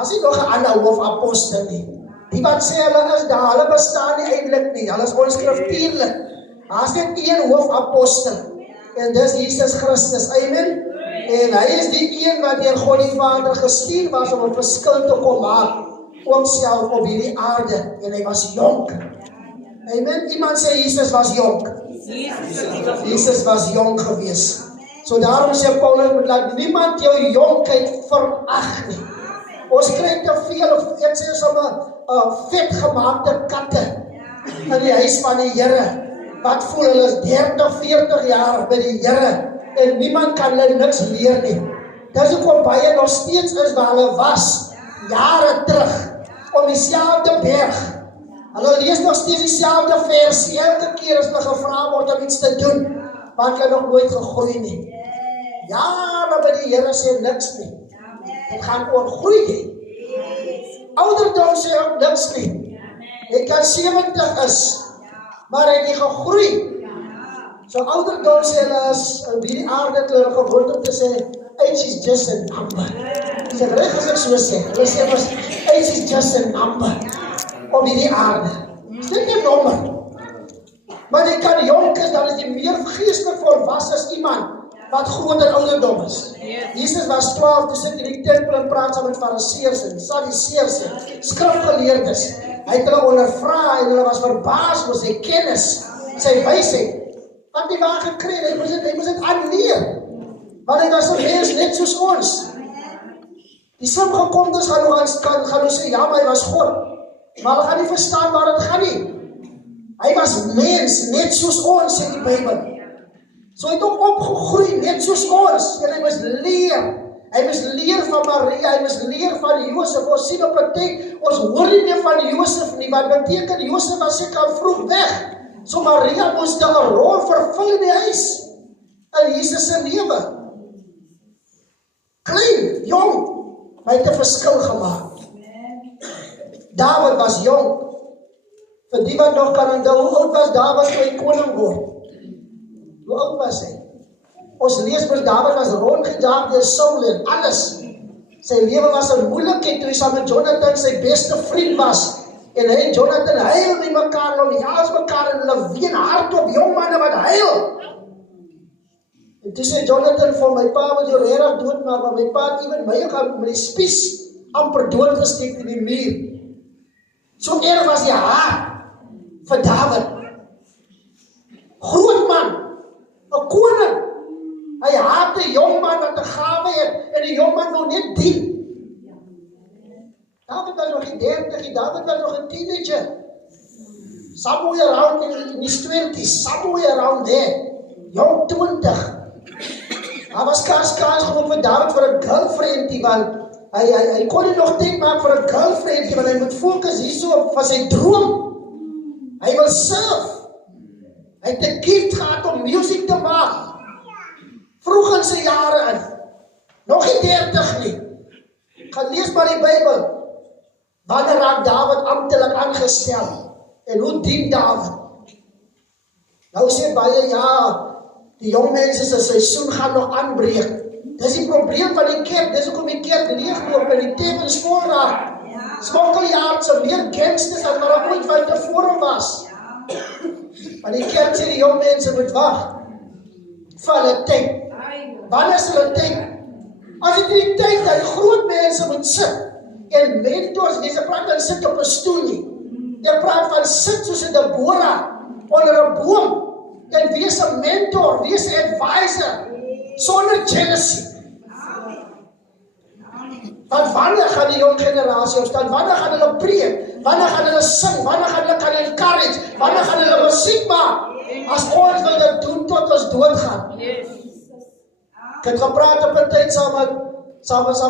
As nie nog 'n ander hoofapostel nie. Die wat sê hulle is daar, hulle bestaan nie eintlik nie. Hulle is onskriftuurlik. As net een hoofapostel. En dis Jesus Christus. Amen. En hy is die een wat deur God die Vader gestuur was om 'n verskil te kom maak. Ook self op hierdie aarde. En hy was jonk. Amen. Iemand sê Jesus was jonk. Jesus was jonk gewees. So daarom sê Paulus, moet laat niemand jou jonkheid verag nie. Ons kry te veel, of ek sê sommer, vetgemaakte katte in die huis van die Here. Wat voel hulle is 30, 40 jaar by die Here en niemand kan hulle niks leer nie. Dis hoekom baie nog steeds is waar hulle was, jare terug, op dieselfde berg. Hulle lees nog steeds dieselfde vers, elke keer as hulle gevra word om iets te doen, maar hulle nog nooit gegroei nie. Jare by die Here sê niks nie. Dit gaan oor groei. Ouderdom sê ook niks nie. Jy kan 70 is, maar hy het nie gegroei. So ouderdom sê hulle is op hierdie aarde hulle gewoond om te sê, age is just a number. Dis reg as ek so sê. Hulle sê mos, age is just a number. Op hierdie aarde. Dis net 'n nommer. Maar jy kan jonk is, dan is jy meer geestelik volwasse as iemand wat groter ouderdom is. Jesus was 12, toe sit in die tempel en praat saam met Fariseërs en Sadduseërs en skrifgeleerdes. Hy het hulle ondervra en hulle was verbaas oor sy kennis, sy wysheid. Want die waar gekry, hy moes dit aanleer. Want hy was 'n mens net soos ons. Die slimgekomdes gaan nog sê, ja, maar hy was God. Maar hulle gaan nie verstaan waar dit gaan nie. Hy was mens, net soos ons, sê die Bybel. So hy het ook opgegroei, net soos ons. En hy moes leer. Hy moes leer van Maria, hy moes leer van Josef. Ons sien op 'n tyd, ons hoor nie meer van Josef nie, wat beteken Josef was seker vroeg weg. So Maria moes 'n rol vervul in die huis, in Jesus se lewe. Klein, jong, maar hy het 'n verskil gemaak. Dawid was jong. Vir die wat nog kan onthou, hoe oud was Dawid toe hy koning word? Hoe oud was hy? Ons lees mos Dawid was rondgejaag deur Saul en alles. Sy lewe was 'n moeilikheid toe hy saam met Jonathan sy beste vriend was. En hy en Jonathan huil met mekaar, loyaal mekaar en hulle ween hardop, jong manne wat huil. En toe sê Jonathan vir my pa wat jou regtig doodmaak, maar my pa het ewen my gaan met die spies amper doodgesteek in die muur. So erg was die haat vir Dawid. Groot man, 'n koning. Hy haat 'n jong man wat 'n gawe het en die jong man wou net dien. Dawid was nog nie 30, Dawid was nog 'n teenager. Somewhere around in his 20s, somewhere around there. Jong 20. Hij was kaas genoeg vir Dawid vir 'n girlfriend, want hy kon nie nog tyd maak vir 'n girlfriend, want hy moet fokus hierso op van sy droom. Hy wil serve. Hy het 'n gift gehad om musiek te maak. Vroeg in sy jare in. Nog nie 30 nie. Gaan lees maar die Bybel. Wanneer raak Dawid amptelik aangestel? En hoe dien Dawid? Nou sê baie, ja, die jong mense se seisoen gaan nog aanbreek. Dis die probleem van die kerk. Dis hoekom die kerk leegloop en die tempels vol raak. Smokkeljaards, meer gangsters as wat er ooit van tevore was. Maar die kerk sê die jong mense moet wag. Vir hulle tyd. Wanneer is hulle tyd? As dit die tyd dat groot mense moet sit en mentors, mense praat van sit op 'n stoel nie. Ek praat van sit soos 'n Deborah onder 'n boom en wees 'n mentor, wees 'n advisor sonder jealousy. Want wanneer gaan die jong generasie opstaan? Wanneer gaan hulle preek? Wanneer gaan hulle sing? Wanneer gaan hulle kan encourage? Wanneer gaan hulle musiek maak? As ons wil dit doen tot ons doodgaan. Ek het gepraat op 'n tyd saam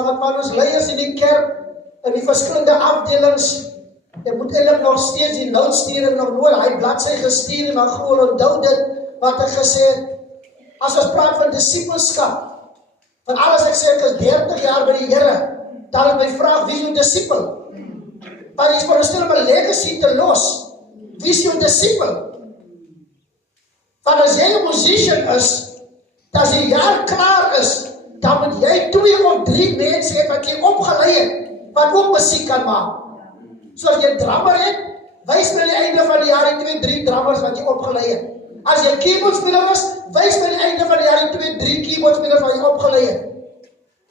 met ons leiers in die kerk in die verskillende afdelings. Ek moet eintlik nog steeds die noodsturing nog nooit hy bladsy gestuur en dan gewoon onthou dit wat ek gesê het. As ons praat van disipelskap, van alles ek sê ek is 30 jaar by die Here, dan het my vraag, wie is jou disipel? Maar jy is veronderstel om 'n legacy te los. Wie is jou disipel? Want as jy 'n musician is, as die jaar klaar is, dan moet jy 2 of 3 mense hê wat jy opgelei het, wat ook musiek kan maak. So as jy 'n drummer het, wys my aan die einde van die jaar die 2-3 drummers wat jy opgelei het. As jy 'n keyboardspeler is, wys my aan die einde van die jaar die 2-3 keyboardspelers wat jy opgelei het.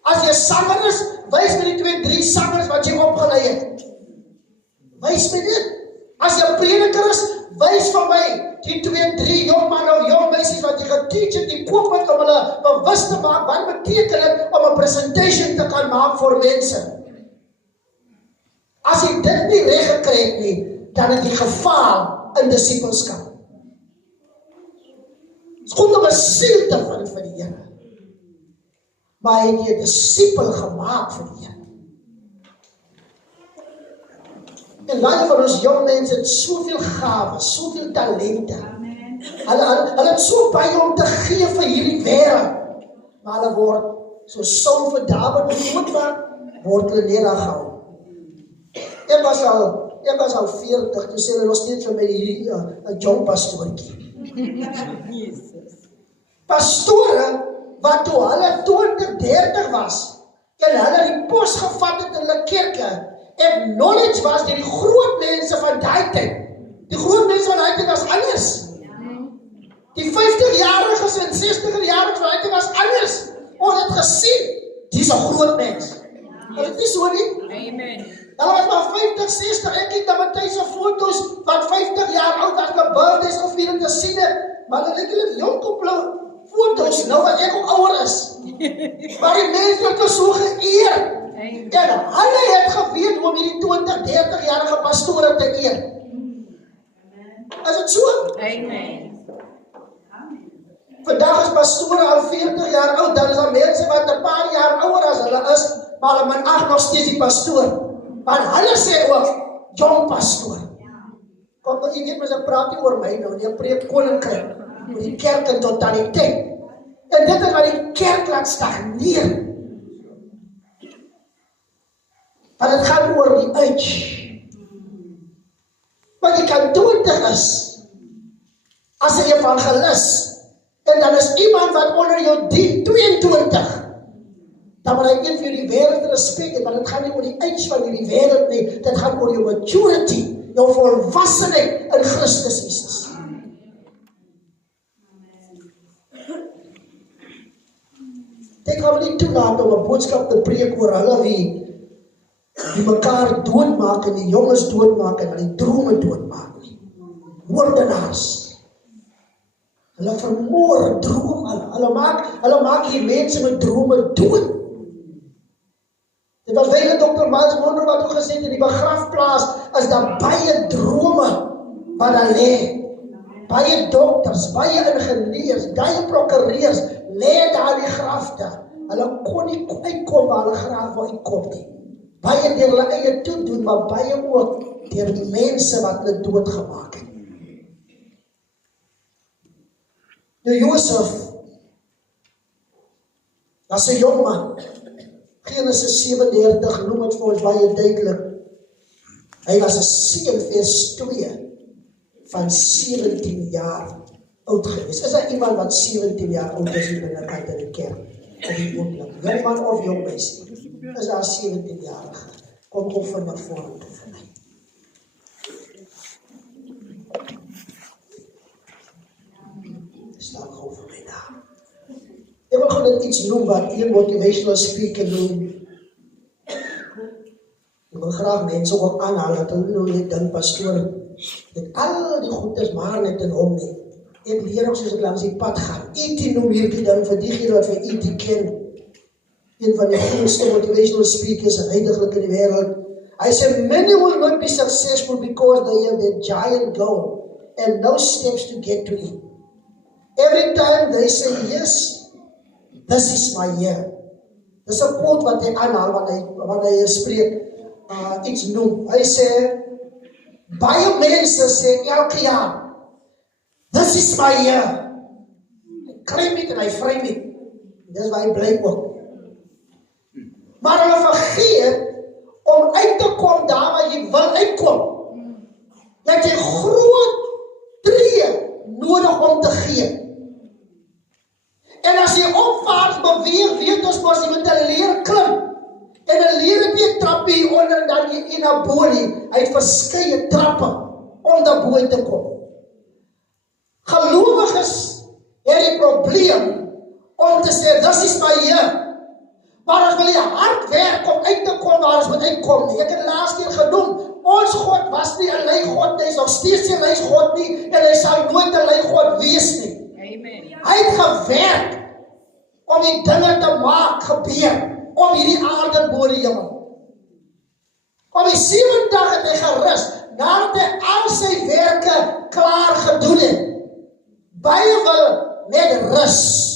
As jy 'n sanger is, wys my die 2-3 sangers wat jy opgelei het. Wys my dit. As jy 'n prediker is, wys vir my die 2-3 jong man of jong meisies wat jy geteach het, die koop het om hulle bewus te maak, wat beteken dit om 'n presentation te kan maak vir mense. As jy dit nie reg gekry het nie, dan het jy gefaal in disipelskap. Het is goed om 'n siel te vind vir die Here. Maar het jy 'n disipel gemaak vir die Here? En baie van ons jong mense het soveel gawes, soveel talente. Hulle het so baie om te gee vir hierdie wêreld. Maar hulle word, so som vir Dawid doodmaak, word hulle neergehou. Ek was al 40, toe sê hulle nog steeds vir my hierdie 'n jong pastoortjie. Pastore wat toe hulle 20, 30 was, en hulle die pos gevat het in hulle kerke, acknowledge was die groot mense van daai tyd. Die groot mense van daai tyd was anders. Die 50-jariges en 60-jariges van daai tyd was anders. Ons het gesien, dis 'n groot mens. Is dit nie so nie? Amen. Hulle was maar 50, 60, ek kyk na Matthys se foto's wat 50 jaar oud was, met birthdays of viering te sien het, maar hulle lyk jonk op hulle foto's, nou wat ek ook ouer is. Maar die mense het so geëer. En hulle het geweet hoe om hierdie 20, 30-jarige pastore te eer. Is dit so? Amen. Vandag is pastore al 40 jaar oud, dan is daar mense wat 'n paar jaar ouer as hulle is, maar hulle minag nog steeds die pastoor. Want hulle sê ook, jong pastoor. Kom, jy weet, mens ek praat nie oor my nou, ek preek koninkryk, oor die kerk in totaliteit. En dit is wat die kerk laat stagneer. Want het gaan oor die age. Want jy kan 20 is, as 'n evangelis, en dan is iemand wat onder jou dien, 22, dan moet hy een vir die wêreld respek hê, want dit gaan nie oor die age van die wêreld nie, dit gaan oor jou maturity, jou volwassenheid in Christus Jesus. Dit gaan nie toelaat om 'n boodskap te preek oor hulle wie mekaar doodmaak en die jonges doodmaak en die drome doodmaak nie. Moordenaars. Hulle vermoor droom, hulle maak die mense met drome dood. Dit was wyle Dr. Miles Monroe wat ook gesê het, in die begrafplaas is daar baie drome wat daar lê. Baie dokters, baie ingenieurs, baie prokureurs lê daar in die grafte. Hulle kon nie uitkom waar hulle graag wou uitkom nie. Baie deur hulle eie toedoen, maar baie ook deur die mense wat hulle doodgemaak het. Nou Josef, was 'n jong man. Genesis 37 noem het vir ons baie duidelik. Hy was 'n seun, vers 2, van 17 jaar oud gewees. Is daar iemand wat 17 jaar oud is in binnekant in die kerk? Op die oomblik. Jong man of jong meisie? Is daar 17-jarige? Kom van na vore toe vir my. Staan gou vir my daar. Ek wil gewoon net iets noem wat een motivational speaker noem. Ek wil graag mense ook aanhaal dat hulle nou net dink, pastoor, dat al die goeders maar net in hom nie. Ek leer ook soos ek langs die pad gaan. E.T. noem hierdie ding vir diegene wat vir E.T. ken. Een van die grootste motivational speakers heiliglik in die wêreld. Hy sê, many will not be successful because they have that giant goal and no steps to get to it. Every time they say yes, this is my year. Dis 'n quote wat hy aanhaal wanneer hy spreek, iets noem. Hy sê, baie mense sê elke jaar, this is my year. Hy kry met en hy vry met. Dis waar hy bly ook. Maar hulle vergeet om uit te kom daar waar jy wil uitkom. Dat jy groot tree nodig om te gee. En as jy opwaarts beweeg, weet ons mos jy moet 'n leer klim. En 'n leer het nie 'n trappie nie na bo nie. Hy het verskeie trappe om daar bo te kom. Gelowiges het die probleem om te sê, dis is my Heer. Maar as wil jy hard werk om uit te kom waar ons moet uitkom nie. Ek het laas keer genoem, ons God was nie 'n lei God nie, hy is nog steeds nie 'n lei God nie, en hy sal nooit 'n lei God wees nie. Amen. Hy het gewerk om die dinge te maak gebeur, om hierdie aarde bo die hemel. Op die 7de dag het hy gerus, nadat hy al sy werke klaar gedoen het. Baie wil net rus.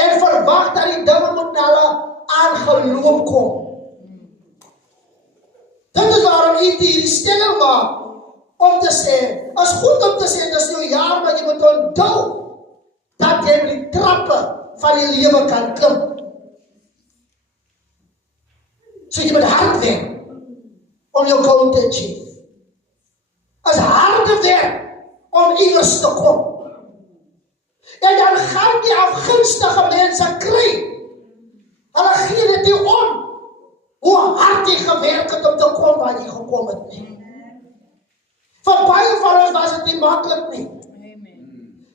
En verwag dat die dinge moet na hulle aangeloop kom. Dit is waarom ek hierdie stelling maak, om te sê, is goed om te sê, dis jou jaar, maar jy moet onthou, dat jy met die trappe van die lewe kan klim. So jy moet hard werk, om jou goal te achieve. Is harde werk, om iewers te kom. En dan gaan die afgunstige mense kry. Hulle gee dit nie om, hoe hard jy gewerk het om te kom waar jy gekom het nie. Vir baie van ons was dit nie maklik nie.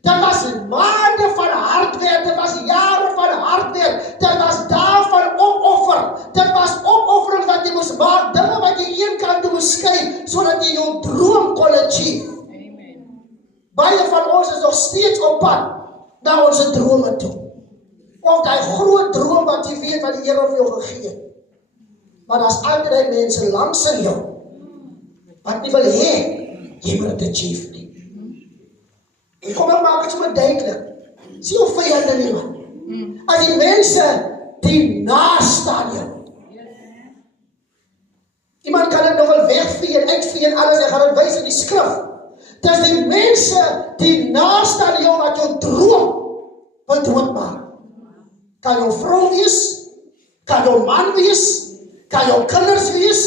Dit was maande van hard werk, dit was jare van hard werk, dit was dae van opoffer, dit was opoffering wat jy moes maak, dinge wat jy een kant toe moes skei, sodat jy jou droom kon achieve. Baie van ons is nog steeds op pad na onze drome toe. Of die groot droom wat jy weet wat die Here vir jou gegee het. Maar daar's altyd mense langs in jou wat nie wil hê jy moet dit achieve nie. Kom ek maak dit sommer duidelik. Sien hoe vyande nie man. As die mense die naaste aan jou. Iemand kan dit nog wel wegvee en uitvee en alles, hy gaan dit wys in die skrif. Dis die mense die naaste aan jou wat jou droom wil doodmaak. Kan jou vrou wees, kan jou man wees, kan jou kinders wees.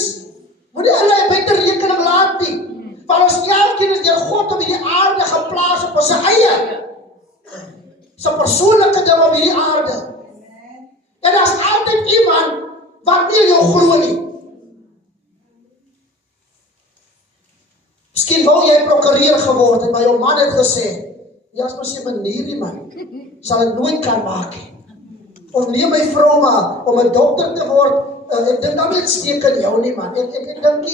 Moet nie hulle beter rekening laat nie. Want ons elkeen is deur God op hierdie aarde geplaas op ons eie. Sy persoonlike ding op hierdie aarde. En daar's altyd iemand wat nie jou glo nie. Miskien wou jy prokureur geword het, maar jou man het gesê, ja, as mos 'n manier nie man, sal ek nooit kan maak nie. Of neem my vrou maar, om 'n dokter te word, ek dink dan net steek in jou nie man, ek dink nie, ek dink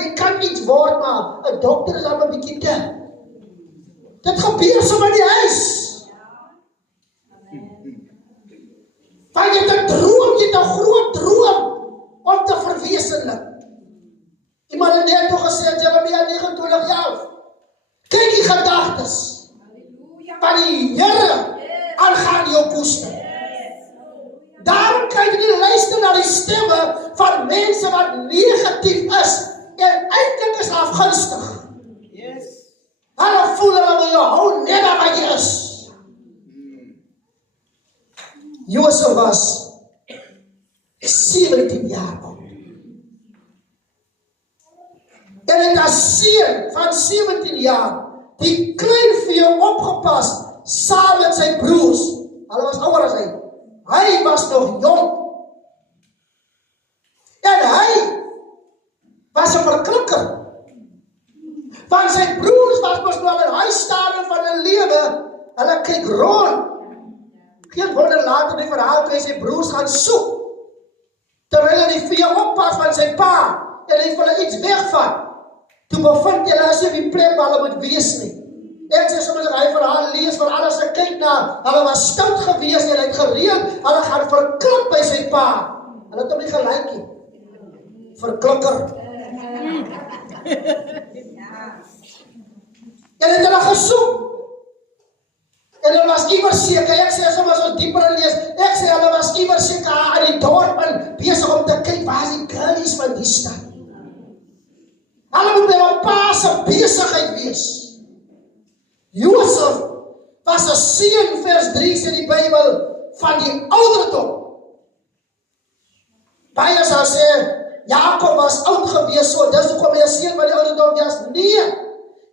jy kan iets word, maar 'n dokter is al 'n bietjie te. Dit gebeur so in die huis. Want jy het 'n droom, jy het 'n groot droom, om te verwesenlik. Iemand het net toch gesê, Jeremia 29:11. Kyk die gedagtes van die Here aangaan jou koester. Daarom kan jy nie luister na die stemme van mense wat negatief is en eintlik is afgunstig. Hulle voel hulle wil jou hou net aan wat jy is. Josef was 17 jaar oud. En het as seun van 17 jaar, die klein vee opgepas, saam met sy broers. Hulle was ouer as hy. Hy was nog jong. En hy was 'n verklikker. Want sy broers was mos nog in hy stadium van 'n lewe, hulle kyk rond. Geen wonder later in die verhaal toe hy sy broers gaan soek, terwyl hy die vee oppas van sy pa, en hy vir hulle iets wegvat. Toe bevind hulle as die plek waar hulle moet wees nie. En sê soms as hy verhaal lees van alles en kyk na, hulle was stout gewees en hy het gereeld, hulle gaan verklip by sy pa. Hulle het hom nie gelyk nie. Verklikker. En het hulle gesoek. En hulle was iewers seker, ek sê as ons dieper lees, ek sê hulle was iewers seker aan die dorp in, besig om te kyk waar is die girlies van die stad. Hulle moet by hulle pa se besigheid wees. Josef was 'n seun, vers 3 sê die Bybel, van die ouderdom. Baie sal sê, Jakob was oud gewees, so dis hoekom hy 'n seun van die ouderdom was. Nee,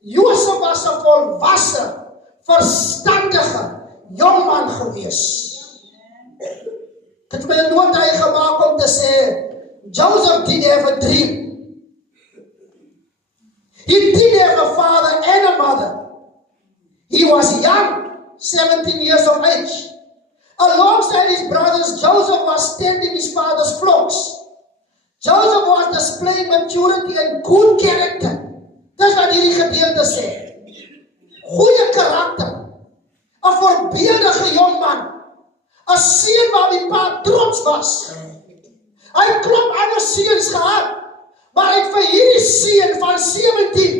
Josef was 'n volwasse, verstandige, jong man gewees. Dit het my nooit hy gemaak om te sê, Joseph did have a dream. He did have a father and a mother. He was young, 17 years of age. Alongside his brothers, Joseph was tending his father's flocks. Joseph was displaying maturity and good character. Dis wat hierdie gedeelte sê. Goeie karakter. 'n voorbeeldige jong man. 'n seun waar die pa trots was. Hy het klop ander seuns gehad, maar hy het vir hierdie seun van 17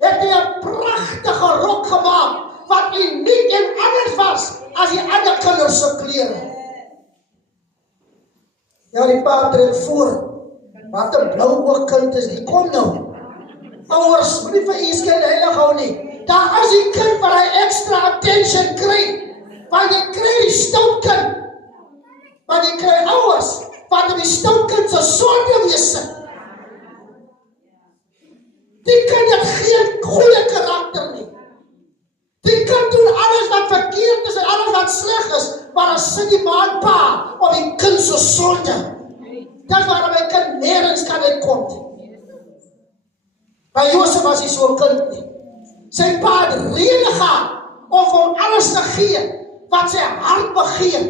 het hy 'n pragtige rok gemaak wat uniek en anders was as die ander kinders se klere. Ja, die pa trek voor. Wat 'n blou oog kind is die. Kom nou. Ouers, moenie vir u kind heilig hou nie. Daar is die kind waar hy extra attention kry. Want jy kry die stout kind. Want jy kry ouers wat die stout kind se sonde wees sit. Die kind het geen goeie karakter nie. Die kind doen alles wat verkeerd is en alles wat sleg is, maar as sit die ma en pa op die kind se sonde. Dis waarom hy kind nergens kan uitkom nie. By Josef was hy so 'n kind nie. Sy pa het rede gehad om vir hom alles te gee wat sy hart begeer.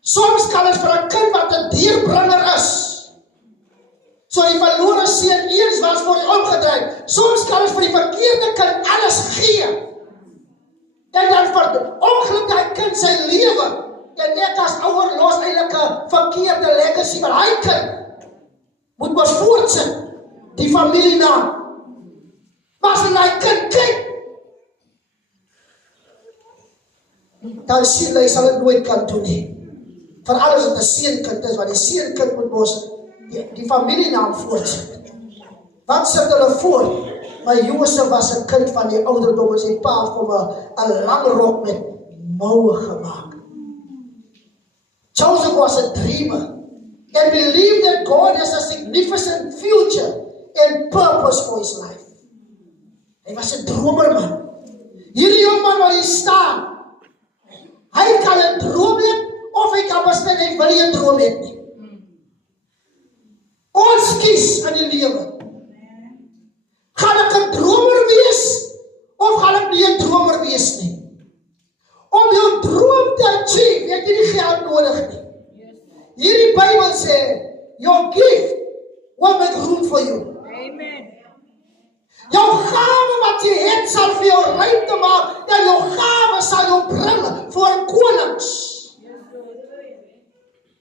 Soms kan het vir 'n kind wat 'n dierbringer is. So die verlore seun eens was voor die omgedraai. Soms kan het vir die verkeerde kind alles gee. En dan vir ongeluk daai kind sy lewe. En ek as ouer los eintlik 'n verkeerde legacy, maar hy kind moet mos voortsit. Die familienaam. Maar as hy kind kyk, dan sien hy sal dit nooit kan doen nie. Veral as dit 'n seunkind is, want die seunkind moet mos die familienaam voortsit. Wat sit hulle voor? Maar Josef was 'n kind van die ouderdom en sy pa het hom 'n lang rok met moue gemaak. Joseph was a dreamer and believed that God has a significant future and purpose for his life. Hy was 'n dromer man. Hierdie jong man waar hy staan, hy kan 'n droom hê of hy kan besluit hy wil nie 'n droom hê nie. Ons kies in die lewe. Gaan ek 'n dromer wees of gaan ek nie 'n dromer wees nie? Om jou droom te achieve, het jy nie geld nodig nie. Hierdie Bybel sê, your gift will make room for you. Amen. Jou gawe wat jy het sal vir jou ruimte maak, en jou gawe sal jou bring voor konings.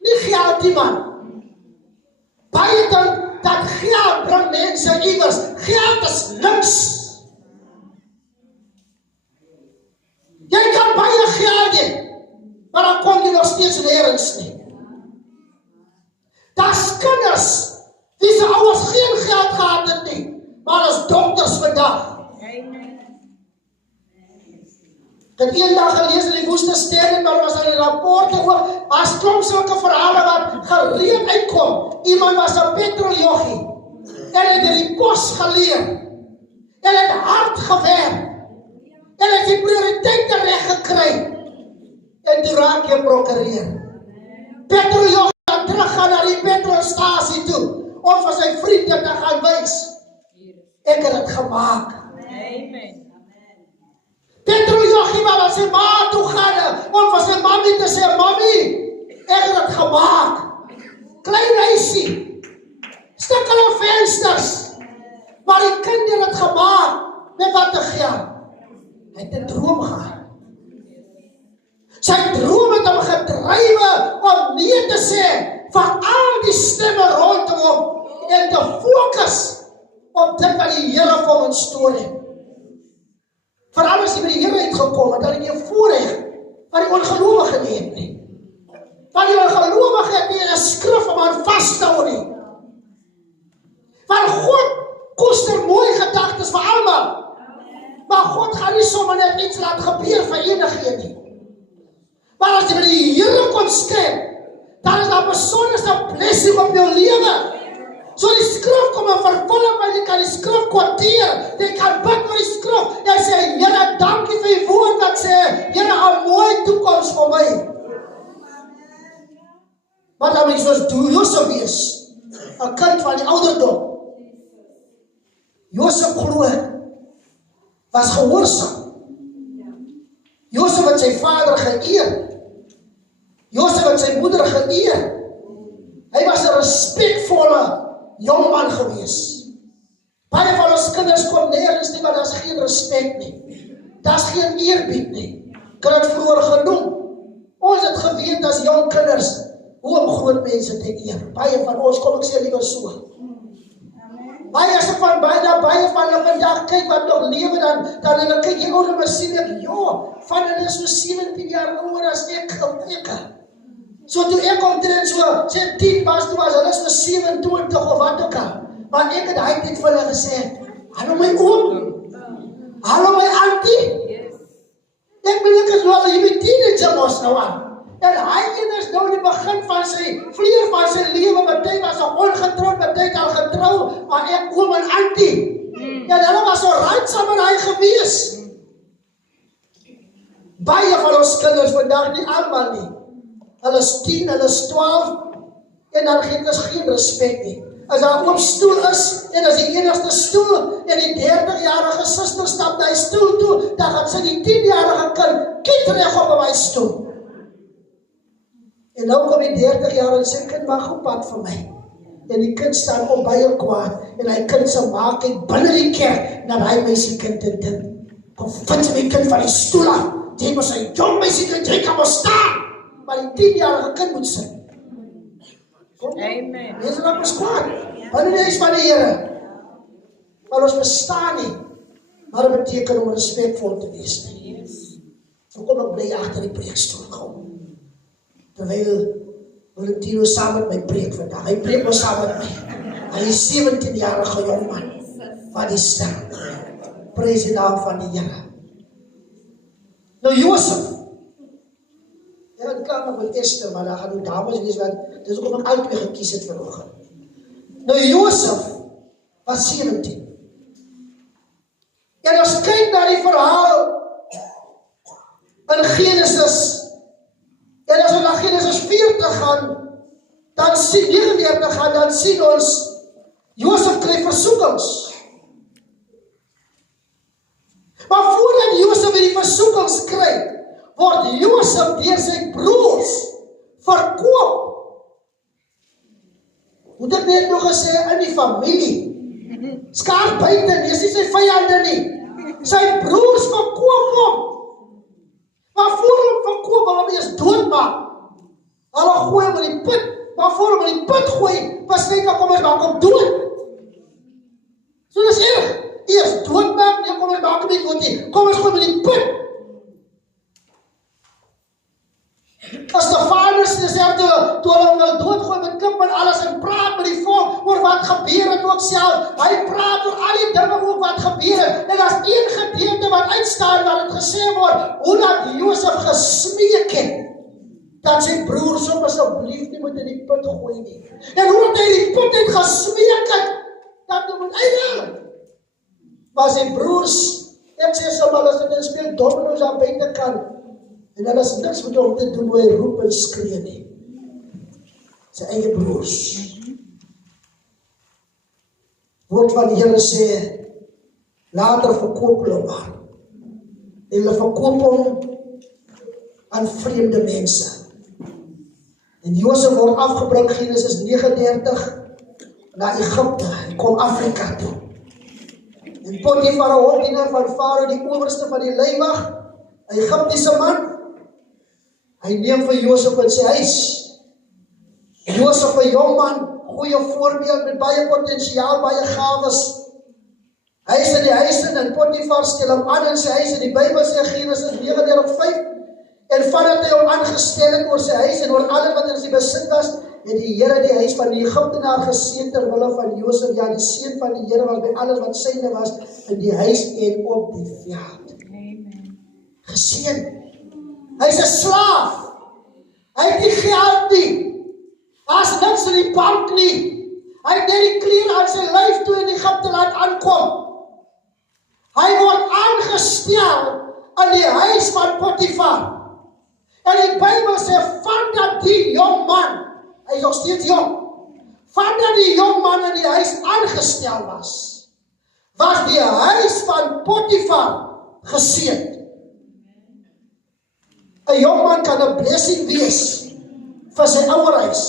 Nie geld nie man. Baie dat geld bring mense iewers. Geld is niks. Jy kan baie geld hê, maar dan kom jy nog steeds nergens nie. Daar's kinders wie se ouers geen geld gehad het nie, maar as dokters vandag. Ek het eendag gelees in die Woestynstede, maar was aan die rapporte ook, as klomp sulke verhale wat gereed uitkom. Iemand was 'n petroljoggie, en het die kos geleer, en het hard gewerk, en het die prioriteite reg gekry, en toe raak jy prokureer. Petroljoggie dan teruggaan na die petrolstasie toe, om vir sy vriende te gaan wys. Ek het het gemaak. Amen. Petroljoggie waar sy ma toe gaan, om vir sy mami te sê, mami, ek het het gemaak. Klein huisie, stukkele vensters, maar die kind het het gemaak, met wat te geld. Hy het 'n droom gehad. Sy droom het hom gedrywe om nee te sê vir al die stemme rondom hom en te fokus op dit wat die Here vir hom instoor het. Veral as jy by die Here uitgekom het, dan het jy voorreg wat die ongelowige nie het nie. Want die ongelowige het nie 'n skrif om aan vas te hou nie. Want God koester mooi gedagtes vir almal. Maar God gaan nie sommer net iets laat gebeur vir enige nie. Maar as jy by die Here kom skep, dan is daar besonderse blessing op jou lewe. So die skrif kom in vervulling, maar jy kan die skrif kwarteer. Jy kan bid vir die skrif. Jy sê, Here, dankie vir die woord wat sê, Here, 'n mooi toekoms vir my. Maar dan moet jy soos Josef wees. 'n kind van die ouderdom. Josef glo was gehoorsaam. Josef het sy vader geëer. Josef het sy moeder geëer. Hy was 'n respekvolle jongman gewees. Baie van ons kinders kom nergens nie, maar daar's geen respek nie. Daar's geen eerbied nie. Ek het dit vroeër genoem. Ons het geweet as jong kinders hoe om groot mense te eer. Baie van ons, kom ek sê liewer so. Baie van hulle vandag kyk wat nog lewe dan hulle kyk die ouer masien ek, van hulle is so 17 jaar ouer as ek. So toe ek omtrent so, sê 10 was, toe was hulle so 27 of wat ook al. Maar ek het hy net vir hulle gesê, hallo my oom, hallo my auntie. Ek bedoel ek is wel, jy weet teenager mos nou aan. En hy is nou in die begin van sy vleuer van sy lewe, party was al ongetroud, party al getrou, maar ek oom en auntie. En hulle was so raadsaam met hy gewees. Baie van ons kinders vandag, nie almal nie. Hulle is 10, hulle is 12, en dan is geen respek nie. As daar 'n oop stoel is, en as die enigste stoel, en die 30-jarige suster stap na die stoel toe, dan gaan sy die 10-jarige kind kiet reg op my stoel. En nou kom die 30-jarige en sê, kind, mag op pad vir my. En die kind staan op baie kwaad, en hy kind se maak ek binne die kerk, na hy meisie kind en dit. Kom vind sy my kind van die stoel af, jy moet sy jong meisie kind, jy kan maar staan. Maar die 10-jarige kind moet sit. Amen. Mense raak ons kwaad. Binne die huis van die Here. Maar ons bestaan nie. Maar dit beteken om respectvol te wees. So kom ek bly agter die preekstoel kom. Terwyl Valentino saam met my preek vandag. Hy preek ons saam met my. Hy is 17-jarige jongman van die stem. Prys die naam van die Here. Nou Josef. Ja, ek kan nog met Esther, maar daar gaan die dames wees, want dis ook om ek altyd gekies het vanoggend. Nou Josef was 17. En as kyk na die verhaal in Genesis, en as ons na Genesis 40 gaan, dan sien 39 gaan, dan sien ons Josef kry versoekings. Maar voordat Josef die versoekings kry, word Josef deur sy broers verkoop. Moet ek net nog gesê, in die familie, skaars buite, nie is nie sy vyande nie. Sy broers verkoop hom. Maar voor hom verkoop, hulle hom eers doodmaak. Hulle gooi hom in die put, maar voor hom in die put gooi, besluit dat kom ons maak hom dood. So dis erg. Eers doodmaak, nee, kom ons maak hom nie dood nie. Kom ons gooi hom in die put. As die vaders toe hulle hom doodgooi met klip en alles en praat met die volk oor wat gebeur het ook self. Hy praat oor al die dinge ook wat gebeur het. En as een gedeelte wat uitstaan waar het gesê word, hoe dat Josef gesmeek het, dat sy broers hom asseblief nie moet in die put gooi nie. En hoe dat hy die put het gesmeek het, dat hy moet uithaal. Maar sy broers, ek sê sommer as dit speel domino's aan buitekant, en dan is niks met hom te doen hoe hy roep en skree nie. Sy eie broers. Woord van die Here sê, later verkoop hulle maar. En hulle verkoop hom aan vreemde mense. En Josef word afgebring, Genesis 39, na Egypte, en kom Afrika toe. En Potifar, hofdienaar van Farao, die owerste van die leiwag, 'n Egiptiese man, hy neem vir Josef in sy huis. Josef 'n jong man, goeie voorbeeld met baie potensiaal, baie gawes. Hy is in die huis en Potifar stel hom aan in sy huis, en die Bybel sê Genesis 39:5, en vandat hy hom aangestel het oor sy huis en oor alles wat in sy besit was, het die Here die huis van die Egiptenaar geseën ter wille van Josef. Ja, die seën van die Here was by alles wat syne was, in die huis en op die veld. Geseën. Hy's 'n slaaf. Hy het nie geld nie. Daar's niks in die bank nie. Hy het net die klere aan sy lyf toe in Egipte laat aankom. Hy word aangestel in die huis van Potifar. En die Bybel sê, vandat die jong man, hy is nog steeds jong, vandat die jong man in die huis aangestel was die huis van Potifar geseënd. 'n jong man kan 'n blessing wees vir sy ouerhuis.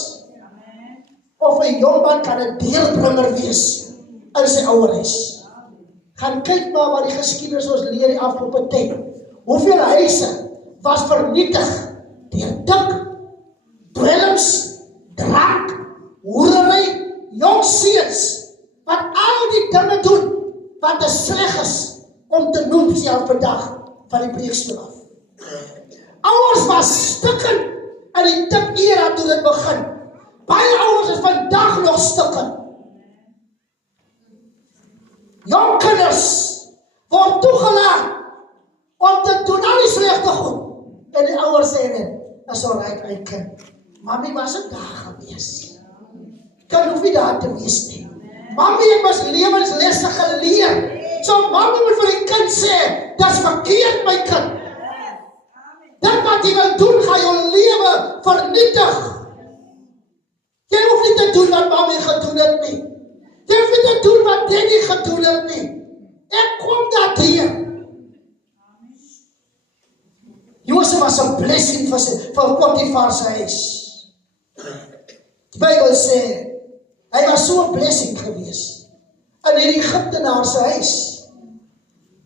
Of 'n jong man kan 'n deurbringer wees in sy ouerhuis. Gaan kyk maar wat die geskiedenis ons leer die afgelope tyd. Hoeveel huise was vernietig deur dik, dwelms, drank, hoerery, jong seuns, wat al die dinge doen, wat is sleg is om te noem self vandag van die preekstoel af. Ouers was stikken in die dik era toe dit begin. Baie ouers is vandag nog stikken. Jong kinders word toegelaat om te doen al die slegte goed. En die ouers sê net, is alright, my kind. Mami was het daar gewees. Kan hoef nie daar te wees nie. Mami het ons lewenslesse geleer. So mami moet vir die kind sê, dat is verkeerd, my kind. Dit wat jy wil doen, gaan jou lewe vernietig. Jy hoef nie te doen wat mami gedoen het nie. Jy hoef nie te doen wat daddy gedoen het nie. Ek kom daar hier. Josef was 'n blessing vir Potifar se huis. Die Bybel sê, hy was so 'n blessing gewees in die Egiptenaar se huis,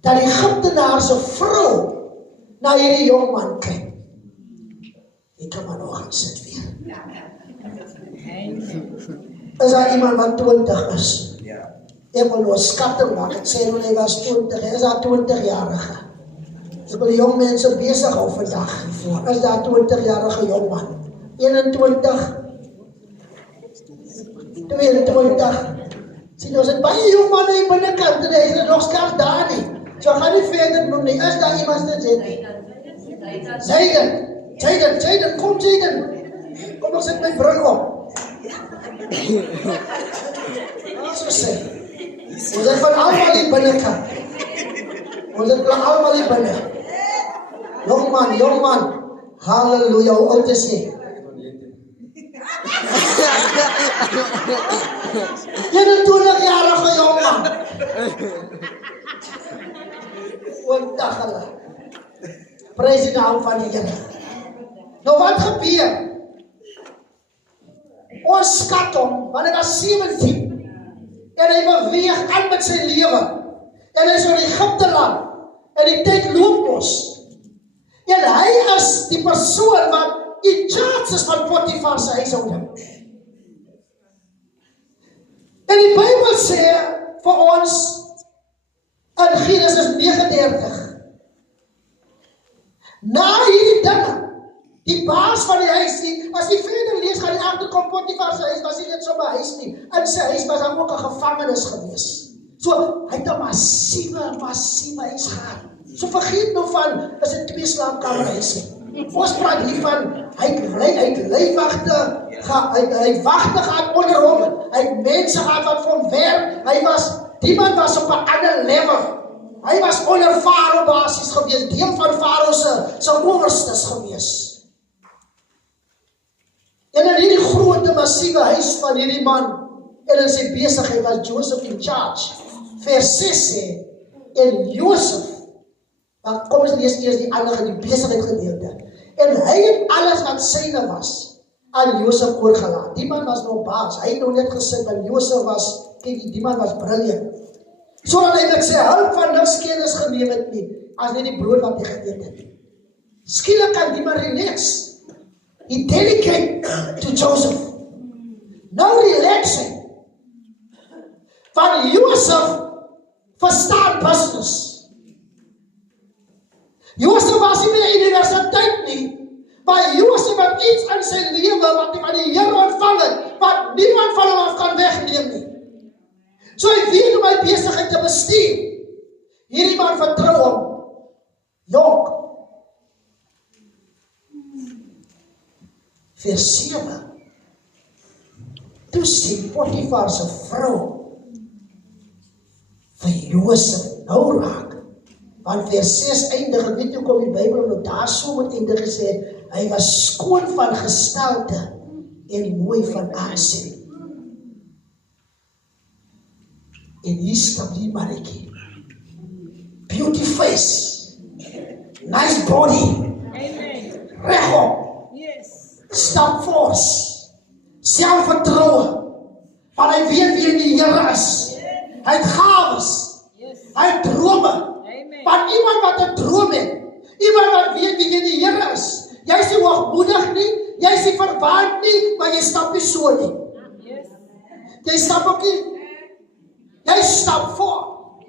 dat die Egiptenaar se vrou na hierdie jong man kyk. Ek kan maar nog gaan sit weer. Is daar iemand wat 20 is? Ek wil nou skatting maak, ek sê nou hy was 20, is daar 20-jarige? Ek wil die jong mense besig hou vandag. Is daar 20-jarige jong man? 21, 22. Sien, ons het baie jong manne hier binnekant en hy is nog skaars daar nie. So gaan nie verder noem nie. Is daar iemand wat sê nie? Jaden, kom Jaden. Kom ons sit my bril op. So sê. Ons het van allemaal hier binnekant. Ons het van allemaal hier binnen. Jong man. Halleluja, hoe oud is jy? 21-jarige jong man. Ondag hulle. Prys die naam van die Here. Nou wat gebeur? Ons skat hom, want hy was 17. En hy beweeg aan met sy lewe. En hy is oor Egypte land. En die tyd loop ons. En hy is die persoon wat in charge is van Potifar se huishouding. En die Bybel sê vir ons in Genesis 39. Na hierdie dinge, die baas van die huis, as jy verder lees, gaan jy agterkom Potifar se huis was nie net so 'n huis nie. In sy huis was daar ook 'n gevangenis gewees. So, hy het 'n massiewe huis gehad. So vergeet nou van, is dit 2 slaapkamerhuise. Ons praat hiervan, hy het leibwagte, hy het wagte gehad onder hom, hy het mense gehad wat vir hom werk, die man was op 'n ander level. Hy was onder Farao basis gewees, deel van Farao se owerstes gewees. En in hierdie groot massiewe huis van hierdie man, en in sy besigheid was Joseph in charge. Vers 6 sê, en Joseph, dan kom ons lees eers die ander die besigheid gedeelte. En hy het alles wat syne was aan Josef oorgelaat. Die man was nou baas. Hy het nou net gesit, want Josef was, kyk, die man was brilliant. Sodat hy met sy hulp van niks kennis geneem het nie, as net die brood wat hy geëet het. Skielik kan die man relax. He delegate to Joseph. Nou relaxing. Van Josef verstaan business. Josef was nie meer in die universiteit nie, maar Josef het iets in sy lewe wat hy van die Here ontvang het, wat niemand van hom af kan wegneem nie. So hy weet hoe my besigheid te bestuur. Hierdie man vertrou hom. Jong. Vers 7. Toe sien Potifar se vrou vir Josef nou raak. Want vers 6 eindig, ek weet hoe kom die Bybel nou daar so met eindig gesê, hy was skoon van gestalte en mooi van aansien. En hier stap die mannetjie. Beauty face. Nice body. Amen. Regop. Yes. Stap fors. Selfvertroue. Want hy weet wie die Here is. Hy het gawes. Yes. Hy het drome. Amen. Want iemand wat 'n droom het, iemand wat weet wie die Here is, jy is nie hoogmoedig nie, jy is nie verwaand nie, maar jy stap nie so nie. Yes. Jy stap ook nie. Jy stap voor.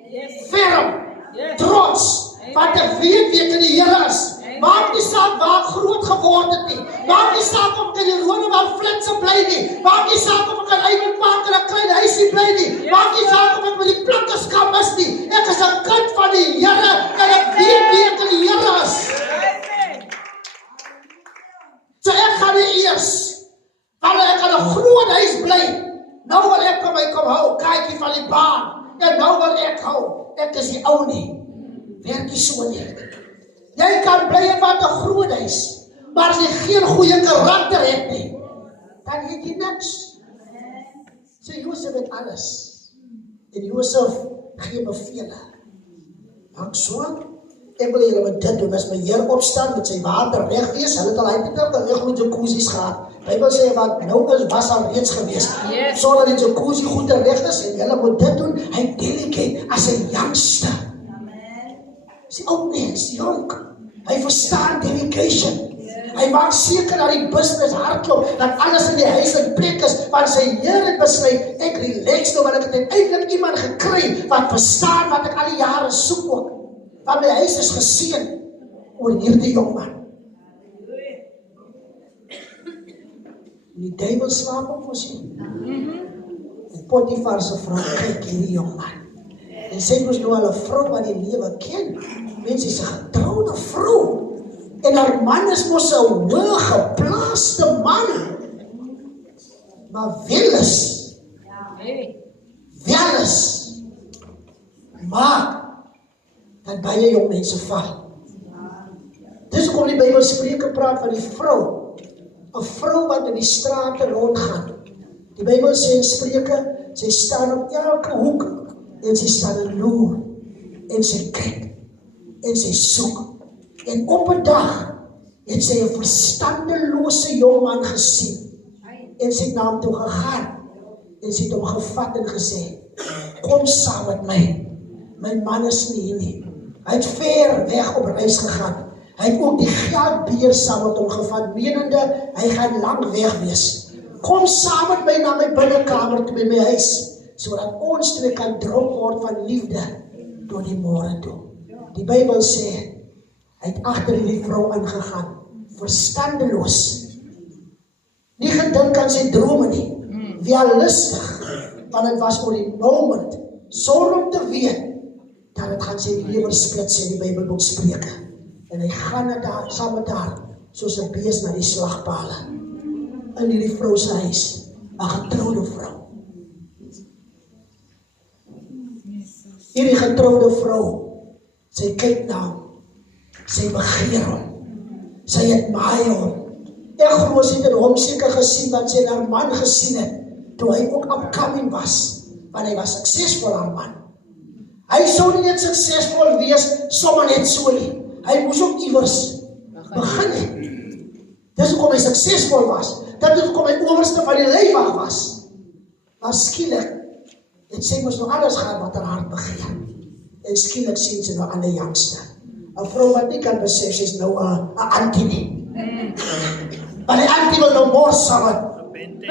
Yes. Ferm. Yes. Trots. Want ek weet wie die Here is. Maak nie saak waar ek groot geword het nie. Maak nie saak of ek in die Roodewaal Flitse bly nie. Maak nie saak of ek in Eikenpark in 'n klein huisie bly nie. Maak nie saak of ek met die Plakkeskamp is nie. Ek is 'n kind van die Here en ek weet wie die Here is. Amen. So ek gaan nie eers, want ek kan 'n groot huis bly. Nou wil ek kom hou, kykie van die baan. En nou wil ek hou, ek is die ou nie. Werk nie so nie. Jy kan bly in wat 'n groot huis, maar as jy geen goeie karakter het nie, dan het jy niks. So Josef het alles. En Josef gee bevele. Maak so, ek wil julle met dit doen, as my Heer opstaan met sy water reg wees, hulle het al uitgetrek, hulle goed jacuzzis gehad. Bybel sê wat nou is, was al reeds gewees. Yes. Sonder die jacuzzi goed reg is, en julle moet dit doen, hy delegate as 'n youngster. Is die oud mens, jonk. Hy verstaan delegation. Hy maak seker dat die business hardloop, dat alles in die huis in plek is, want sy Heer het besluit, ek relax nou, want ek het uiteindelik iemand gekry, wat verstaan wat ek al die jare soek ook. Want my huis is geseën oor hierdie jongman. Die duiwel slaap op ons nie. En Potifar se vrou kyk hierdie jongman. En sy moes nou al 'n vrou wat die lewe ken. Mense is 'n getroude vrou. En haar man is mos 'n hoë geplaaste man. Maar welis. Welis. Maar dat baie jong mense val. Dis hoekom die Bybel Spreuke praat van die vrou. 'n vrou wat in die strate rondgaan. Die Bybel sê in Spreuke, sy staan op elke hoek en sy staan en loer en sy kyk en sy soek. En op 'n dag het sy 'n verstandelose jongman gesien en sy het na hom toe gegaan en sy het hom gevat en gesê, kom saam met my. My man is nie hier nie. Hy het ver weg op reis gegaan. Hy het ook die geldbeer saam met hom gevat, menende, hy gaan lang weg wees. Kom saam met my na my binnekamer toe by my huis, sodat ons twee kan dronk word van liefde tot die môre toe. Die Bybel sê, hy het agter hierdie vrou aangegaan, verstandeloos. Nie gedink aan sy drome nie, realistig, want het was oor die moment, sonder om te weet, dat het gaan sy lewe splits in die Bybelboek Spreuke. En hy gaan daar, saam met haar, soos 'n bees na die slagpale. In hierdie vrou se huis, 'n getroude vrou. Hierdie getroude vrou, sy kyk na hom, sy begeer hom, sy admire hom. Ek glo sy het in hom seker gesien wat sy in haar man gesien het, toe hy ook upcoming was, want hy was suksesvol haar man. Hy sou nie net suksesvol wees, sommer net so nie. Hy moes ook iewers begin het. Dis hoekom hy suksesvol was. Dit is hoekom hy owerste van die leiwag was. Maar skielik het sy mos nou alles gehad wat haar hart begeer. En skielik sien sy nou aan 'n youngster. 'n vrou wat nie kan besef, sy is nou 'n auntie nie. Maar die auntie wil nou mors saam met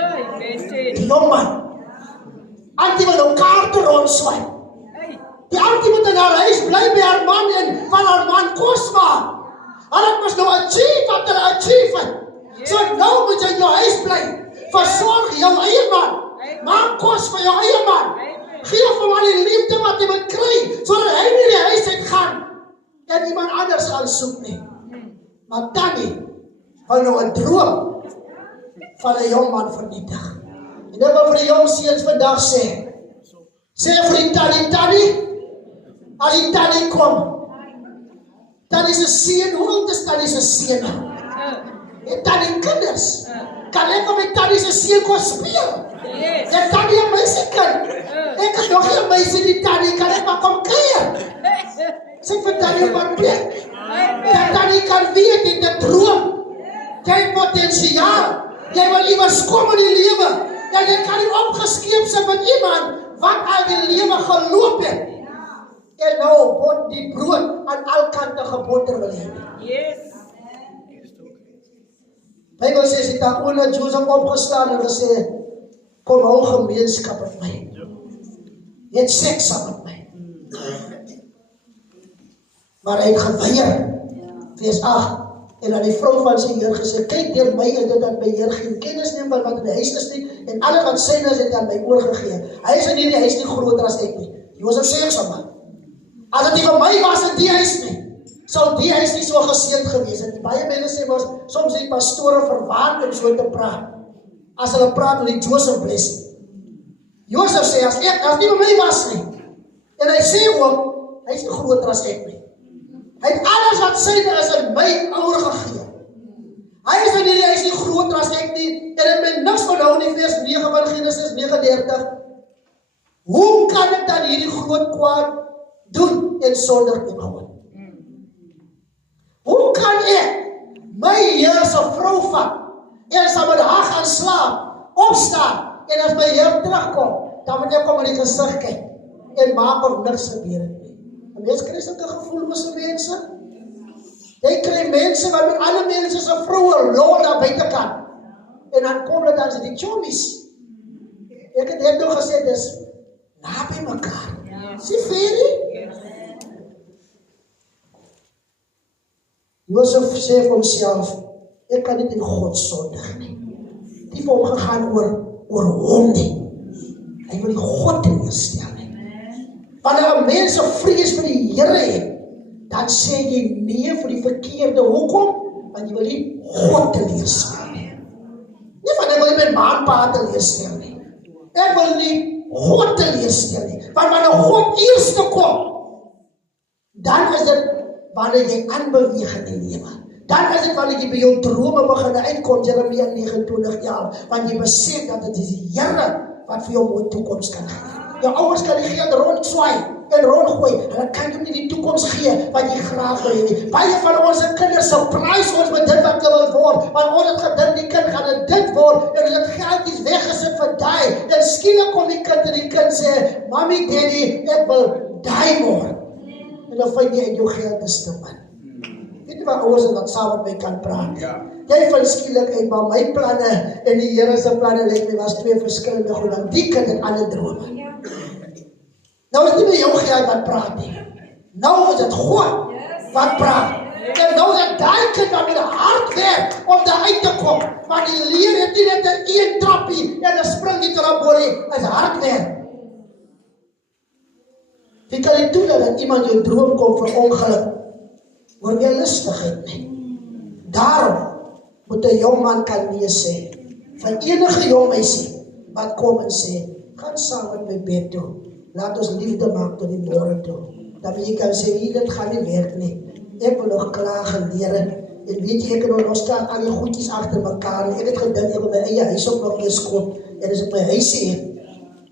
die jongman. Auntie wil nou kaarte rondswaai. Die auntie moet in haar huis bly by haar man en van haar man kos maak. Hulle mos nou achieve wat hulle achieve het. So nou moet jy in jou huis bly. Versorg jou eie man. Maak kos vir jou eie man. Gee hom al die liefde wat hy moet kry, sodat hy nie die huis uit gaan en iemand anders gaan soek nie. Maar Tannie wil nou 'n droom van 'n jong man vernietig. En ek wil vir die jong seuns vandag sê vir die Tannie, as die Tannie kom, Tannie se seun, hoe oud is Tannie se seun nou? En Tannie kinders, kan ek met Tannie se seun kon speel? En Tannie 'n meisiekind, ek het nog nie 'n meisie dan jou verbreek. Amen. Dat jy kan weet, jy het 'n droom. Jy het potensiaal. Jy wil iewers kom in die lewe. En jy kan nie opgeskeep sit met iemand wat al die lewe geloop het. En nou word die brood aan al kante geboter wil hê. Yes. Bybel sê, sy het daar onder Joseph opgestaan en gesê, kom hou gemeenskap met my. Jy het seks saam met my. Maar hy het geweier. Vers 8. En aan die vrou van sy Heer gesê, kyk deur my en dit aan my Heer geen kennis neem van wat in die huis is nie, en alles wat syne is het aan my oorgegee. Hy is in hierdie huis nie groter as ek nie. Josef sê sommer, as dit nie vir my was in die huis nie, sou die huis nie so geseënd gewees het. Baie mense sê, maar soms die pastore verwaand om so te praat. As hulle praat oor die Joseph blessing. Josef sê, as nie vir my was nie, en hy sê ook, hy is nie groter as ek nie. Hy het alles wat syne is in my oorgegee. Hy is in hierdie huis nie groter as ek nie, en het my niks verhou in vers 9 van Genesis 39. Hoe kan ek dan hierdie groot kwaad doen en sonder teen God? Hoe kan ek my Heer se vrou vat en saam met haar gaan slaap, opstaan, en as my Heer terugkom, dan moet ek kom in die gesig kyk en maak of niks gebeur het nie. En mens kry sulke gevoellose mense. Jy kry mense wat met ander mense se vroue lol daar buitekant. En dan kom dit dan die chommies. Ek het net nog gesê, dis naby mekaar. Sien vir? Josef sê vir homself, ek kan nie in God sondig nie. Die vir hom gegaan oor hom nie. Hy wil die God terugstel nie. Wanneer 'n mens 'n vrees vir die Here het, dan sê jy nee vir die verkeerde. Hoekom? Want jy wil nie God terugstel nie. Nie van ek wil nie my maatpa terugstel nie. Ek wil nie God terugstel nie. Want wanneer God eers kom, dan is dit wanneer jy aanbeweeg in die lewe. Dan is dit wanneer jy by jou drome begin uitkom, Jeremia 29:11, want jy besef dat dit is die Here wat vir jou 'n toekoms kan gee. Jou ouers kan die geld rondswaai en rondgooi, hulle kan jou nie die toekoms gee wat jy graag wil hê nie. Baie van ons kinders surprise ons met dit wat hulle wil word, want ons het gedink die kind gaan dit word, en dit geldjies weggesit vir daai, en skielik kom die kind en die kind sê, Mommy, Daddy, ek wil daai word. En dan vind jy in jou geld te stip in. Weet jy wat ouers wat saam met my kan praat? Ja. Jy vind skielik uit, maar my planne en die Here se planne lyk my was twee verskillende goed, want die kind het ander drome. Nou is nie meer jou geld wat praat nie. Nou is dit God wat praat. En nou is dit daai kind wat met 'n hart werk om daar uit te kom. Want die leer het nie net 'n een trappie en 'n spring nie trampoline, is hard werk. Wie kan jy toelaat dat iemand jou droom kom vir ongeluk? Oor realistigheid nie. Daarom moet 'n jong man kan nee sê. Van enige jong meisie wat kom en sê, gaan saam met my bed toe. Laat ons liefde maak tot die môre toe. Dan jy kan sê, dit gaan nie werk nie. Ek wil nog klaar geleer. En weet jy, ek het nog staan al die goedjies agter mekaar. Ek het gedink, ek wil my eie huis ook nog eens koop. En as ek my huisie het,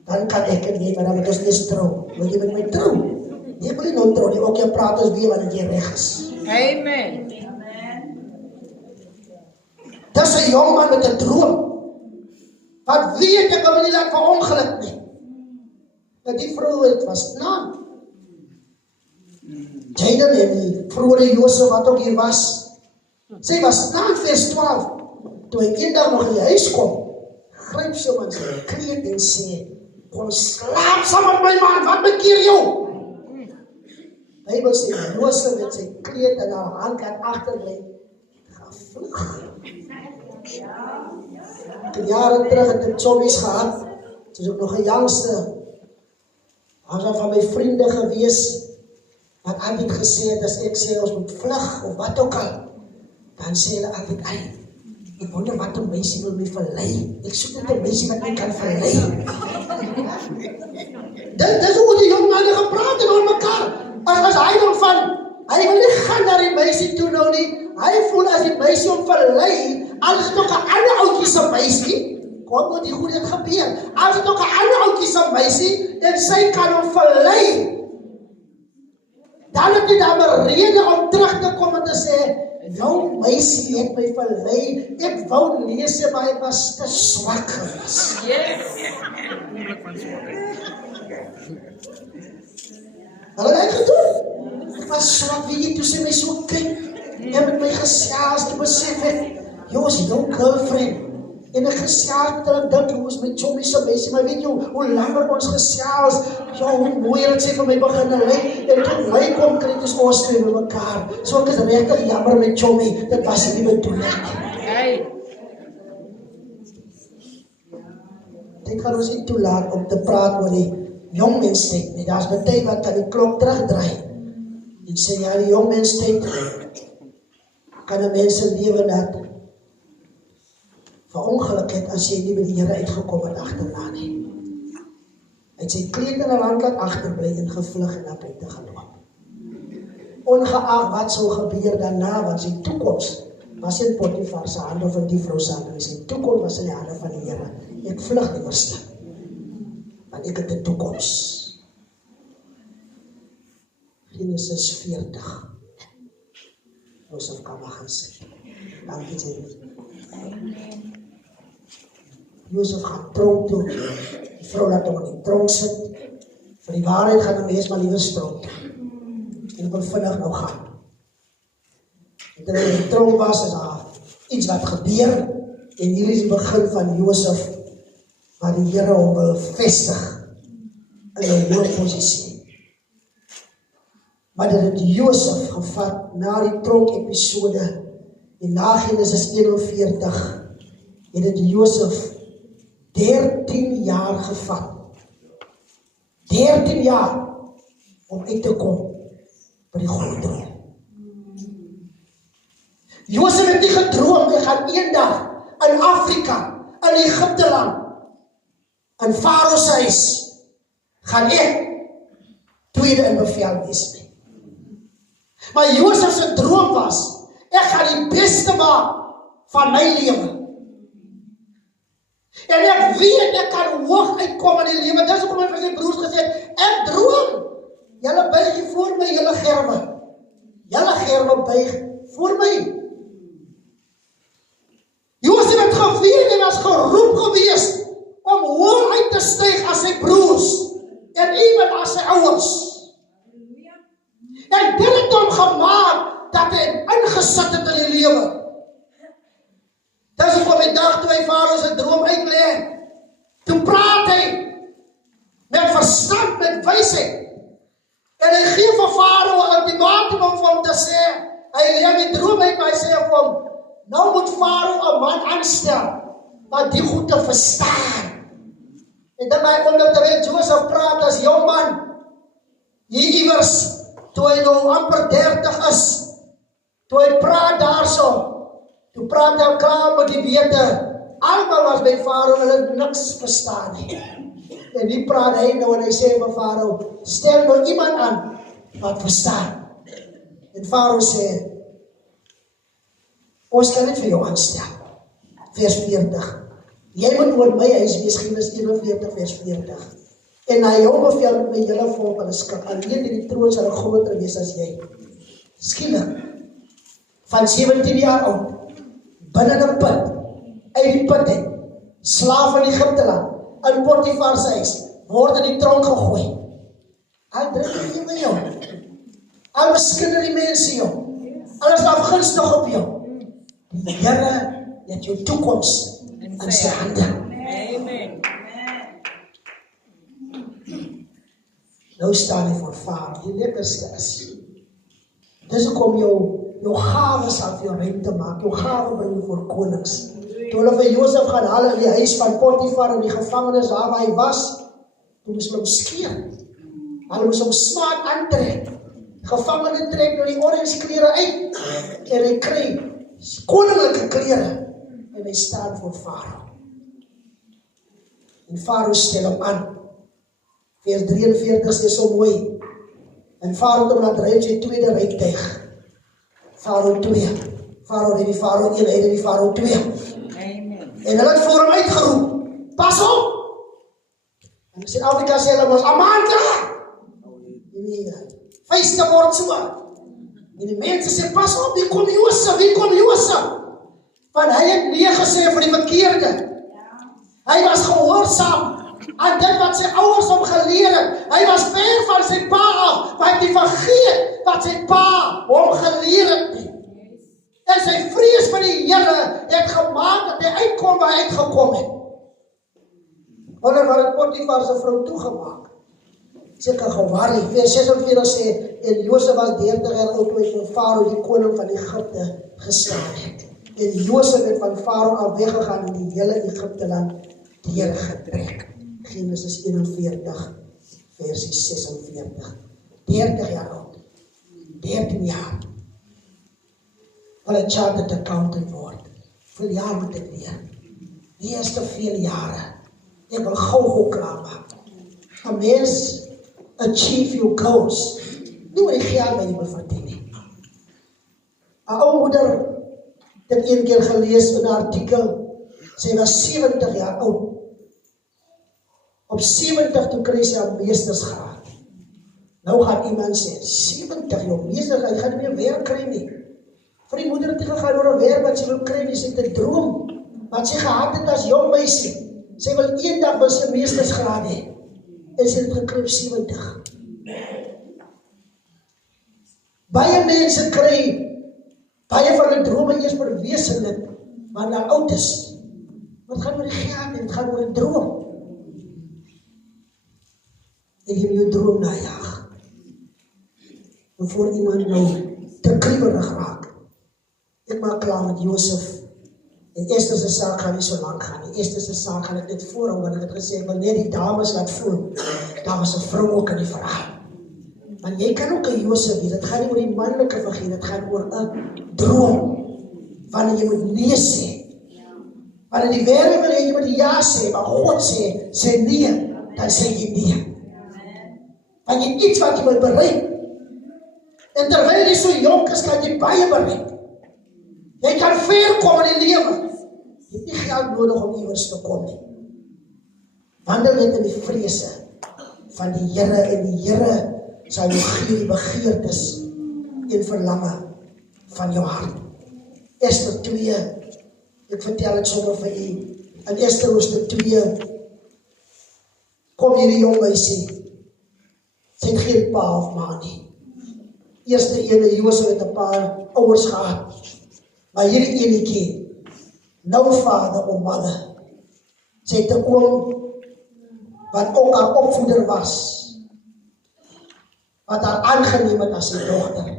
dan kan ek het nie, maar dan moet ons eers trou. Wil jy met my trou? Nee, ek wil nie nou trou nie. Ook jy praat ons weer wanneer jy reg is. Amen. Dis 'n jong man met 'n droom. Wat weet ek wil nie laat vir ongeluk nie. Dat die vrou het was naam. Jaden en die vroeëre Josef wat ook hier was. Sy was naam vers 12. Toe hy eendag nog in die huis kom, gryp sy man sy kleed en sê, kom slaap saam met my man, wat bekeer jou? Bybel sê, Josef het sy kleed in haar hand laat agterbly. Gevlug. Jare terug het ek chommies gehad. Toe is ook nog 'n jongste. Hy was van my vriende gewees, wat altyd gesê het, as ek sê, ons moet vlug, of wat ook al, dan sê hulle altyd, ek wonder wat 'n meisie wil my verlei. Ek soek net 'n meisie wat my kan verlei. Dis hoe die jong manne gepraat het oor mekaar. As hy dan van, hy wil nie gaan na die meisie toe nou nie, hy voel as die meisie hom verlei, al is dit ook 'n ander ouetjie se meisie, kom wat die goed het gebeur, as dit ook 'n ander ouetjie se meisie, en sy kan hom verlei, Dan het jy daar 'n rede om terug te kom en te sê, jou meisie het my verlei, ek wou lees, maar ek was te swak gewees. Hulle het gedoen. Ek was swak, weet jy, toe sy my so kyk, en met my gesels, toe besef ek, jy is jou girlfriend. En ek gesels met hulle, dink, hoe is my chommy se meisie, maar weet jy, hoe langer ons gesels, ja, hoe mooier het sy vir my begin lyk, en toe my konkreet ons twee met mekaar, so ek is regtig jammer met chommy, dit was nie bedoeling nie. Dit gaan ons nie toelaat om te praat oor die jong menstyd nie, daar is baie wat kan die klok terugdraai, en sê, ja, die jong menstyd, kan 'n mens se lewe dat verongeluk het as jy nie by die Here uitgekom het agterna nie. Hy het sy kleed in 'n land laat agterbly en gevlug en na buite geloop. Ongeag wat sou gebeur daarna, want sy toekoms was in Potifar se hande of in die vrou se hande, sy toekoms was in die hande van die Here. Ek vlug die eerste, want ek het 'n toekoms. Genesis 40. Josef kan maar gaan sê. Dankie jy. Josef gaan tronk toe, die vrou laat hom in die tronk sit, vir die waarheid gaan die mens maar liever tronk, en wil vinnig nou gaan. En terwyl hy in die tronk was, is daar iets wat gebeur, en hier is die begin van Josef, waar die Here hom wil vestig, in 'n hoë posisie. Maar dit het Josef gevat, na die tronk episode, en na Genesis 41, het dit Josef 13 jaar gevat. 13 jaar om uit te kom by die groot droom. Josef het nie gedroom, hy gaan eendag in Afrika, in Egipte land, in Farao se huis, gaan ek tweede in bevel wees nie. Maar Josef se droom was, ek gaan die beste maak van my lewe. En ek weet, ek kan hoog uitkom in die lewe. Dis hoekom hy vir sy broers gesê het, ek droom. Julle buig hier voor my, julle gerwe. Julle gerwe buig voor my. Josef het geweet en was geroep gewees om hoog uit te styg as sy broers en ewen as sy ouers. En dit het hom gemaak dat hy ingesit het in die lewe. Dis hoekom die dag toe hy Farao se droom uitlê, toe praat hy met verstand, met wysheid. En hy gee vir Farao 'n ultimatum om vir hom te sê, hy lê die droom uit, maar hy sê vir hom, nou moet Farao 'n man aanstel wat die goed te verstaan. En dan by terwyl Josef praat as jong man, hier iewers, toe hy nou amper 30 is, toe hy praat daarso, toe praat hy klaar met die wete, almal was by Farao, hulle het niks verstaan nie. En die praat hy nou en hy sê vir Farao, stel nou iemand aan wat verstaan. En Farao sê, ons kan dit vir jou aanstel. Vers 40. Jy moet oor my huis wees, Genesis 41 vers 40. En na jou bevel met my hele volk, hulle skik, alleen die troon sal groter wees as jy. Skielik, van 17 jaar oud, binne 'n put, uit die put uit, slaaf in Egipte land, in Potifar se huis, word in die tronk gegooi. Al druk jy by jou, al beskinder die mense jou, alles afgunstig op jou. Die Here het jou toekoms in sy hande. Amen. Nou staan hy voor Farao, die lekkerste is. Dis hoekom jou gawe sal vir jou ruimte maak, jou gawe bring jou voor konings. Toe hulle vir Josef gaan haal in die huis van Potifar in die gevangenis waar hy was, toe moes hulle hom skeer. Hulle moes hom smaak aantrek. Gevangene trek nou die orange klere uit en hy kry koninklike klere en hy staan voor Farao. En Farao stel hom aan. Vers 43 is so mooi. En Farao het hom laat ry op sy tweede rytuig. Farao 2. Farao het die Farao 1, hy het die Farao 2. Amen. En hulle het voor hom uitgeroep, pas op! En in Suid-Afrika sê hulle ons, Amanda! Nee, Vuiste word so. En die mense sê, pas op, hier kom Josef. Want hy het nee gesê vir die verkeerde. Hy was gehoorsaam aan dit wat sy ouers hom geleer het. Hy was ver van sy pa af, maar hy het nie vergeet wat sy pa hom geleer het nie. En sy vrees vir die Here het gemaak dat hy uitkom waar hy uitgekom het. Wonder wat het Potifar se vrou toegemaak. Seker geworry. Vers 46 sê, en Josef was 30 jaar oud toe Farao die koning van Egipte geslaan het. En Josef het van Farao af weggegaan en die hele Egipte land deurgetrek. Genesis 41, versie 46. 30 jaar oud. 13 jaar. Wil 'n chartered accountant word. Hoeveel jaar moet ek leer? Die is te veel jare. Ek wil gou klaar maak. 'n mens achieve your goals. Nie oor die geld wat jy wil verdien nie. 'n ou moeder het een keer gelees in 'n artikel, sy was 70 jaar oud. Op 70 toe kry sy 'n meestersgraad. Nou gaan iemand sê, 70 jou meester, hy gaan nie meer werk kry nie. Vir die moeder het nie gegaan oor 'n werk wat sy wil kry nie, sy het 'n droom. Wat sy gehad het as jong meisie. Sy wil eendag wil sy 'n meestersgraad hê. En sy het gekry op 70. Baie mense kry baie van hulle drome eers verwesenlik wanneer hulle oud is. Wat gaan oor die geld en het gaan oor 'n droom. En jy moet jou droom najag. En voor iemand nou te kriebelig raak. Ek maak klaar met Josef. En Esther se saak gaan nie so lank gaan nie. Esther se saak gaan ek net voorhou, want ek het gesê, ek wil net die dames laat voel. Daar was 'n vrou ook in die verhaal. Want jy kan ook 'n Josef wees, dit gaan nie oor die manlike figuur, dit gaan oor 'n droom. Wanneer jy moet nee sê. Wanneer die wêreld wil hê jy moet ja sê, maar God sê nee, dan sê jy nee. Want jy iets wat jy moet bereik. En terwyl jy so jonk is, kan jy baie bereik. Jy kan ver kom in die lewe. Jy het nie geld nodig om iewers te kom nie. Wandel net in die vrese van die Here, en die Here sal jou gee die begeertes en verlange van jou hart. Esther 2, ek vertel het sommer vir u. In Esther hoofstuk 2 kom hierdie jong meisie. Sy het geen pa of ma nie. Eerste ene, Josef het 'n paar ouers gehad. Maar hierdie enetjie, no father or mother. Sy het 'n oom wat ook haar opvoeder was. Wat haar aangeneem het as sy dogter.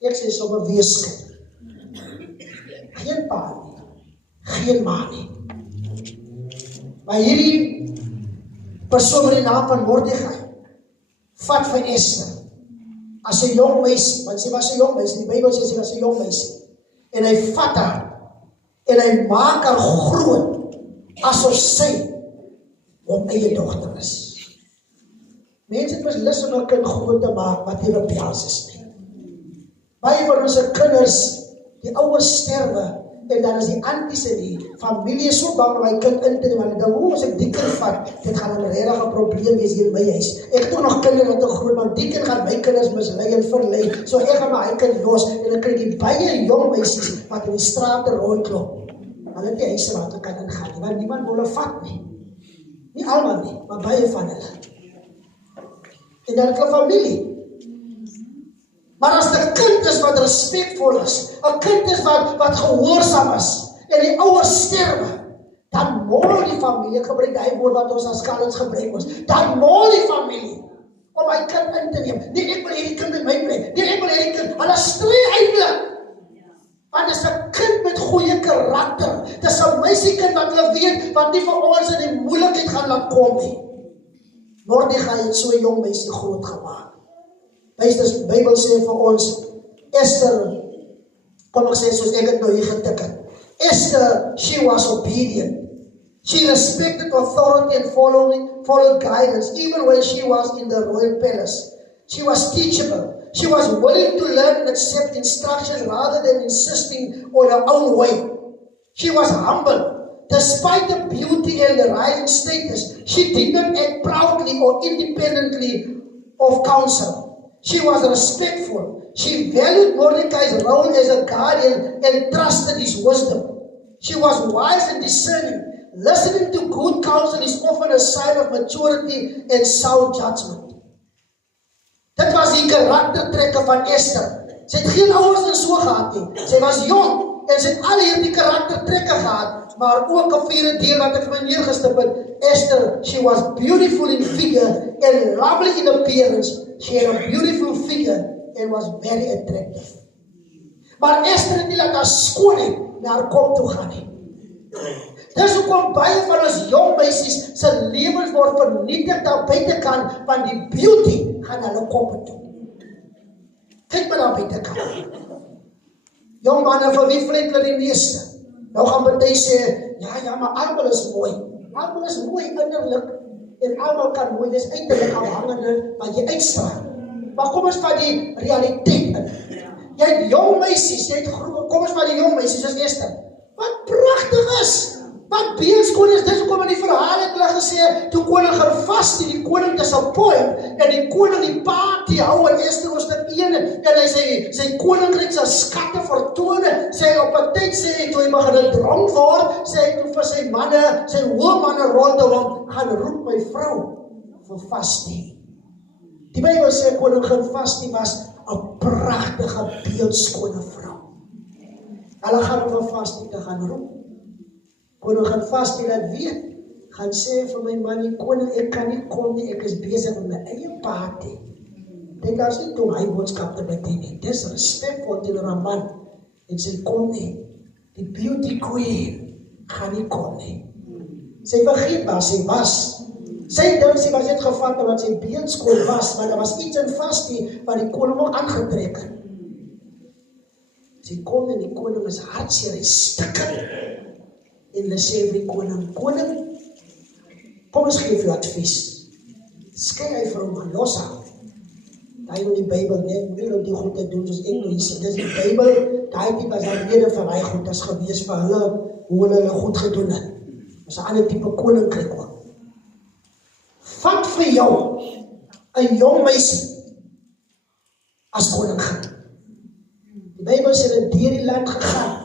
Ek sê sommer weeskind. Geen pa nie, geen ma nie. Maar hierdie persoon met die naam van Mordegai vat vir Esther as 'n jong meisie, want sy was 'n jong meisie, die Bybel sê sy was 'n jong meisie. En hy vat haar en hy maak haar groot asof sy hom eie dogter is. Mense het beslus om 'n kind groot te maak wat nie rebels is nie. Baie van ons kinders, die ouers sterwe, en dan is die anties en die familie is so bang om my kind in te neem, want dan as ek die kind vat, dit gaan 'n regtig probleem wees hier in my huis. Ek het ook nog kinders wat te groot, maar die kind gaan my kinders mislei en verlei, so ek gaan my kind los, en dan kry ek baie jong meisies wat in die strate rondloop. Hulle het nie huise wat hulle kan ingaan nie, want niemand wil hulle vat nie. Nie almal nie, maar baie van hulle. En dan het hulle familie. Maar as 'n kind is wat respekvol is, 'n kind is wat gehoorsaam is, en die ouers sterwe, dan mol die familie, gebruik die woord wat ons as Collins gebruik ons, dan mol die familie, om my kind in te neem. Nee, ek wil hierdie kind in my plek, nee, ek wil hierdie kind, hulle stree eindelijk. Want dit is 'n kind met goeie karakter, dit is 'n meisiekind wat hulle weet, wat nie vir ons in die moeilikheid gaan laat kom nie. Mordegai het so 'n jong meisie groot gemaak. Die Bybel sê vir ons, Esther, kom ek sê soos ek het nou hier getik het. Esther, she was obedient. She respected authority and followed guidance, even when she was in the royal palace. She was teachable. She was willing to learn and accept instruction rather than insisting on her own way. She was humble. Despite the beauty and the rising status, she did not act proudly or independently of counsel. She was respectful. She valued Mordecai's role as a guardian and trusted his wisdom. She was wise and discerning. Listening to good counsel is often a sign of maturity and sound judgment. Dit was die karaktertrekke van Esther. Sy het geen ouers en so gehad nie. Sy was jong en sy het al hierdie karaktertrekke gehad, maar ook 'n vierde deel wat ek vir my neergestip het. Esther, she was beautiful in figure and lovely in appearance. She had a beautiful figure and was very attractive. Maar Esther het nie laat haar skoonheid na haar kop toe gaan nie. Dis hoekom baie van ons jong meisies se lewens word vernietig daar buitekant, want die beauty gaan hulle koppe toe. Kyk maar daar buitekant. Jong manne, vir wie vriend hulle die meeste? Nou gaan party sê, ja, maar almal is mooi. Almal is mooi innerlik en almal kan mooi wees uiterlik afhangende wat jy uitstraal. Maar kom ons vat die realiteit in. Jy het jong meisies, kom ons vat die jong meisies soos Esther. Wat pragtig is! Wat beelskoon is, dis hoekom in die verhaal het hulle gesê, toe koning gaan vas die koning disappoint, en die koning die party hou in Esther hoofstuk 1, en hy sê, sy koninkryk sal skatte vertoon, sê op 'n tyd sê, toe hy begin dronk word, sê hy toe vir sy manne, sy hoë manne rondom hom, gaan roep my vrou vir vasting. Die Bybel sê, koning gaan vasting was 'n pragtige beeldskone vrou. Hulle gaan vir vasting te gaan roep. Koning gaan vas die laat weet, gaan sê vir my man, die koning, ek kan nie kom nie, ek is besig met my eie party. Dit is nie toe hy boodskap te bedien nie, dis respectvol teenoor 'n man, en sy kom nie, die beauty queen, gaan nie kom nie. Sy vergeet waar sy was. Sy dink sy was net gevat omdat sy beeldskoon was, maar daar was iets in vastie, wat die koning ook aangetrek het. Sy kom en die koning is hartseer, hy stikken. En hulle sê vir die koning, kom ons geef jou advies. Skei hy vir hom, los haar. Daai in die Bybel, moet nie nou die goed te doen, soos ek nou hier sê, dis die Bybel, daai type was daar rede vir hy goed, as gewees vir hulle, hoe hulle goed gedoen het. Dis 'n ander type koninkryk ook. Vat vir jou, 'n jong meisie, as koningin. Die Bybel sê, dat deur die land gegaan,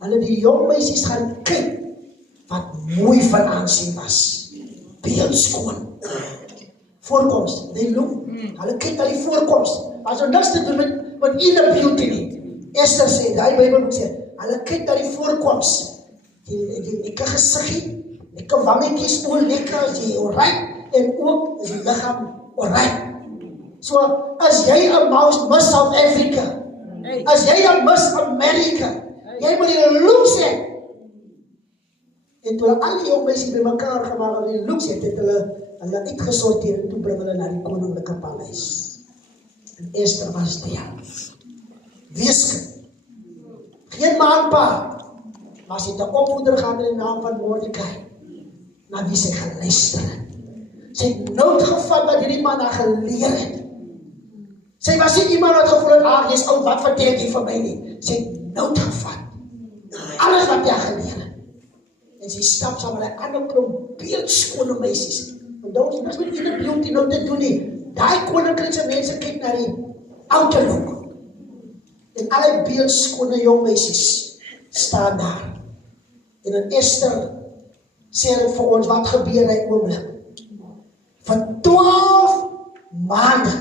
hulle die jong meisies gaan kyk, wat mooi van aansien was. Beeldskoon. Voorkoms, die look. Hulle kyk na die voorkoms. As er niks te doen met inner beauty nie. Esther sê, die Bybel sê, hulle kyk na die voorkoms. Die gesiggie, die wangetjies, oor lekker, is die alright, en ook is die lichaam alright. So, as jy 'n Miss South Africa, as jy 'n Miss America, jy moet die looks hê. En toe al die jong meisies by mekaar gemaak en die looks het hulle uitgesorteer en toe bring hulle na die koninklike paleis. En Esther was daar. Weeskind. Geen maanpa. Maar sy het 'n opvoeder gehad in die naam van Mordecai. Na wie sy geluister het. Sy het nood gevat wat hierdie man haar geleer het. Sy was nie iemand wat gevoel het, jy's oud, wat vertel jy vir my nie. Sy het nood gevat. Alles wat jy geleer het. En sy stap saam met 'n ander klomp beeldskone meisies. Want daar is niks met inner beauty nou te doen nie. Daai koninkrykse mense kyk na die uiterlijk. En alle beeldskone jong meisies staan daar. En in Esther sê dit vir ons wat gebeur hy oomblik. Vir 12 maande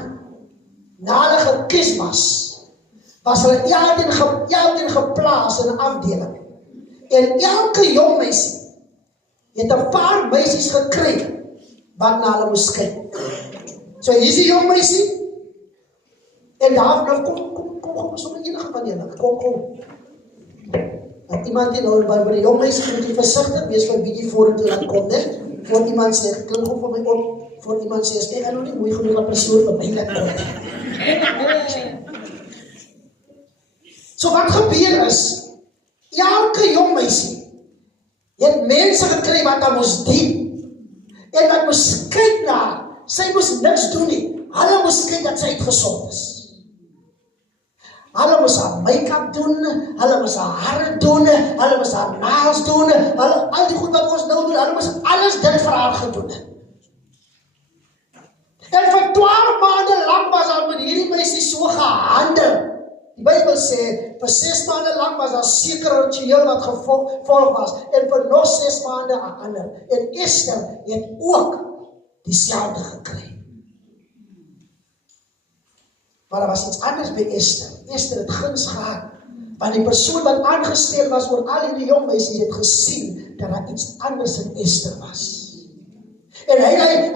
na hulle gekies was hulle elkeen geplaas in 'n afdeling. En elke jong meisie het 'n paar meisies gekry wat na hulle moes kyk. So hier is die jong meisie. En daar kom sommer enige van julle. Kom. Want iemand die nou by die jong meisie moet jy versigtig wees vir wie jy vorentoe laat kom, net. Voor iemand sê, klink goed vir my op. Voor iemand sê, ek gaan nou nie mooi genoeg 'n persoon vir my laat kom. So wat gebeur is, elke jong meisie het mense gekry wat haar moes dien. En wat moes kyk na, sy moes niks doen nie. Hulle moes kyk dat sy uitgesond is. Hulle moes haar make-up doen, hulle moes haar hare doen, hulle moes haar nails doen, al die goed wat ons nou doen, hulle moes alles dit vir haar gedoen het. En vir 12 meisie so gehandel. Die Bybel sê, vir 6 maande lang was daar sekere ritueel wat gevolg was, en vir nog 6 maande 'n ander. En Esther het ook dieselfde gekry. Maar daar was iets anders by Esther. Esther het guns gehad, want die persoon wat aangestel was oor al die jong meisies het gesien, dat daar iets anders in Esther was. En hy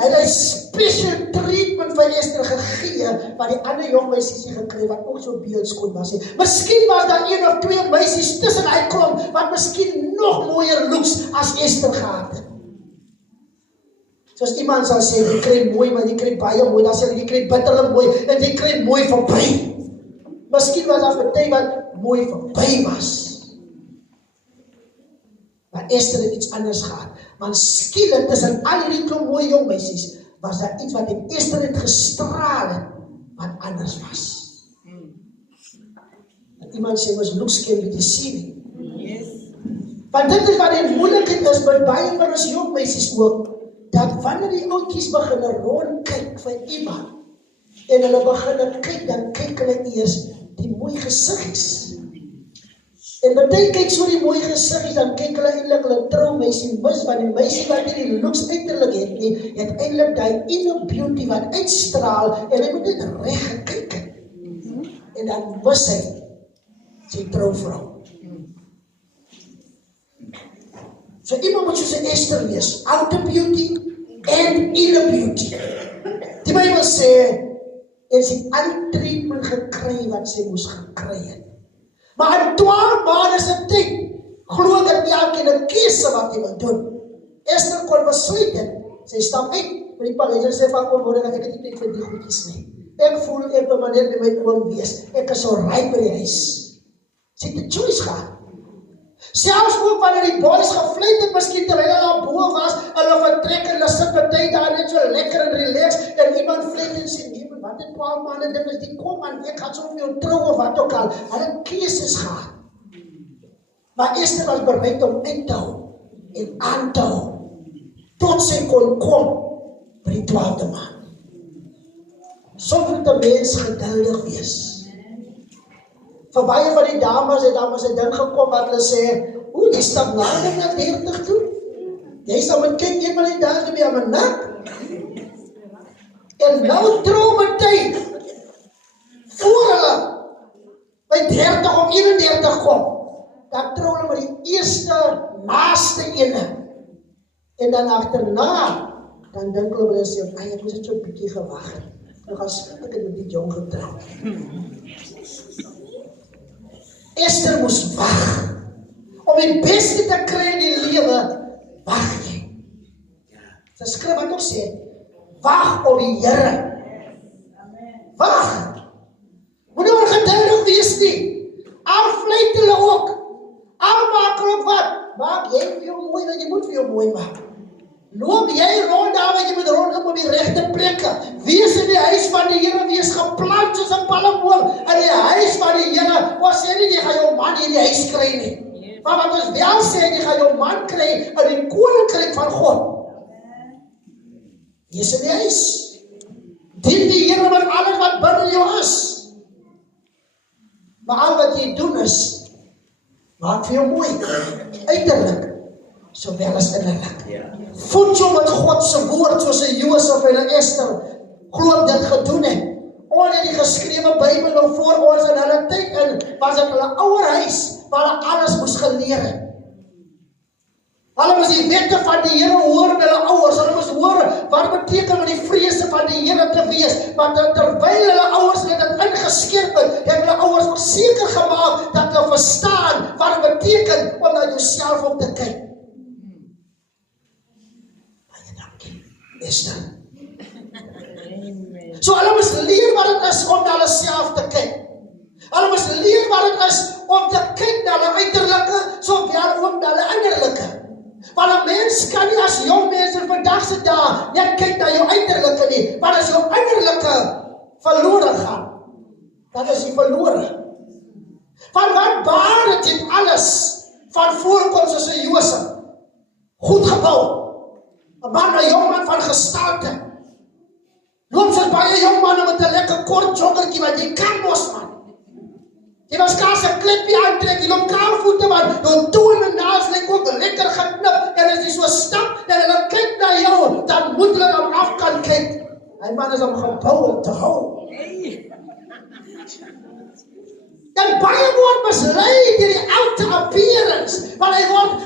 het special treatment vir Esther gegee, wat die ander jong meisies nie gekry, wat ook so beeldskoon was. Miskien was daar 1 of 2 meisies tussen hy klomp, wat miskien nog mooier looks as Esther gehad het. Soos iemand sal sê, die kry mooi, maar die kry baie mooi, dan sê die kry bitterlik mooi, en die kry mooi verby. Miskien was daar party wat mooi verby was. Maar Esther het iets anders gehad. Want skielik tussen al die klomp mooi jong meisies, was daar iets wat in Esther het gestraal het, wat anders was. En iemand sê, was looks can be deceiving. Yes. Want dit is wat die moeilikheid is, met baie van ons jong meisies ook, dat wanneer die oudjies begin rondkyk vir iemand, en hulle begin kyk, dan kyk hulle eers die mooi gesiggies. En baie kyk so die mooi gesiggies, dan kyk hulle eintlik hulle troumeisie mis, want die meisie wat nie die looks uiterlik het nie, het eintlik die inner beauty wat uitstraal, en hy moet net reg gekyk het. En dan mis hy sy trouvrou. So iemand moet soos 'n Esther wees, outer beauty and inner beauty. Die Bybel sê, en sy al die treatment gekry wat sy moes gekry het. Maar in 12 maande se tyd, glo dat elkeen 'n keuse wat hy wil doen. Esther kon besluit het, sy stap uit by die paleis en sê van, ek het nie tyd vir die goedjies nie. Ek voel ek wil maar net by my oom wees. Ek is so ryk by die huis. Sy het 'n choice gehad. Selfs ook wanneer die boys gevleit het, miskien terwyl hulle al bo was, hulle vertrek en hulle sit party daar net so lekker en relax, en iemand vleit en sê, nee, wat het 12 maande ding is, die kom man, ek gaan so vir jou trou of wat ook al. Hulle het keuses gehad. Maar Esther was bereid om uit te hou en aan te hou, tot sy kon kom by die 12de maand. Soms moet 'n mens geduldig wees. Vir baie van die dames het daar mos 'n ding gekom wat hulle sê, jy stap nader na 30 toe. Jy sal met kyk eenmal die dag by aan my nek. En nou trou met tyd, voor hulle by 30 of 31 kom, dan trou hulle met die eerste naaste ene. En dan agterna, dan dink hulle hulle sê, ek moes net so 'n bietjie gewag het. Nou gaan ek het met die jong getrou. Esther moes wag. Om die beste te kry in die lewe, wag jy. Sy skrif wat ook sê, wag op die Here. Wag. Moet nie ongeduldig wees nie. Al vleit hulle ook. Al maak hulle ook wat. Maak jy vir jou mooi, want jy moet vir jou mooi maak. Loop jy rond daar, want jy moet rondloop op die regte plekke. Wees in die huis van die Here, wees geplant soos 'n palmboom in die huis van die Here. Ons sê nie, jy gaan jou man in die huis kry nie. Maar wat ons wel sê, jy gaan jou man kry in die koninkryk van God. Wees in die huis. Dien die Here met alles wat binne jou is. Maar al wat jy doen is, maak vir jou mooi, uiterlik, sowel as innerlik. Voed jou met God se woord, soos 'n Josef en 'n Esther glo dit gedoen het. Onder die geskrewe Bybel nou voor ons in hulle tyd in, was dit hulle ouer huis, waar hulle alles moes geleer het. Hulle moes die wette van die Here hoor met hulle ouers, hulle moes hoor wat beteken om die vrese van die Here te wees, want terwyl hulle ouers dit ingeskerp het hulle ouers verseker gemaak dat hulle verstaan wat dit beteken om na jouself op te kyk. Baie dankie, Esther. So hulle moes leer wat dit is om na hulle self te kyk. Hulle moes leer wat dit is om te kyk na hulle uiterlike, sowel ook na hulle innerlike. Want 'n mens kan nie as jong mens in vandag se dae net kyk na jou uiterlike nie, want as jou innerlike verlore gaan, dan is jy verlore. Van wat baat dit alles van voorkoms soos 'n Josef, goed gebou, 'n man, 'n jong man van gestalte. Loop soos baie jong manne met 'n lekker kort joggertjie wat jy kan mos man. Jy was kaas 'n klippie aantrek, jy loop kaalvoete man, jou toon en naels lyk ook lekker geknip, en as jy so stap, en hulle kyk na jou, dan moet hulle om af kan kyk. Hy man is om gebou om te hou. En baie word mislei deur die outer appearance, want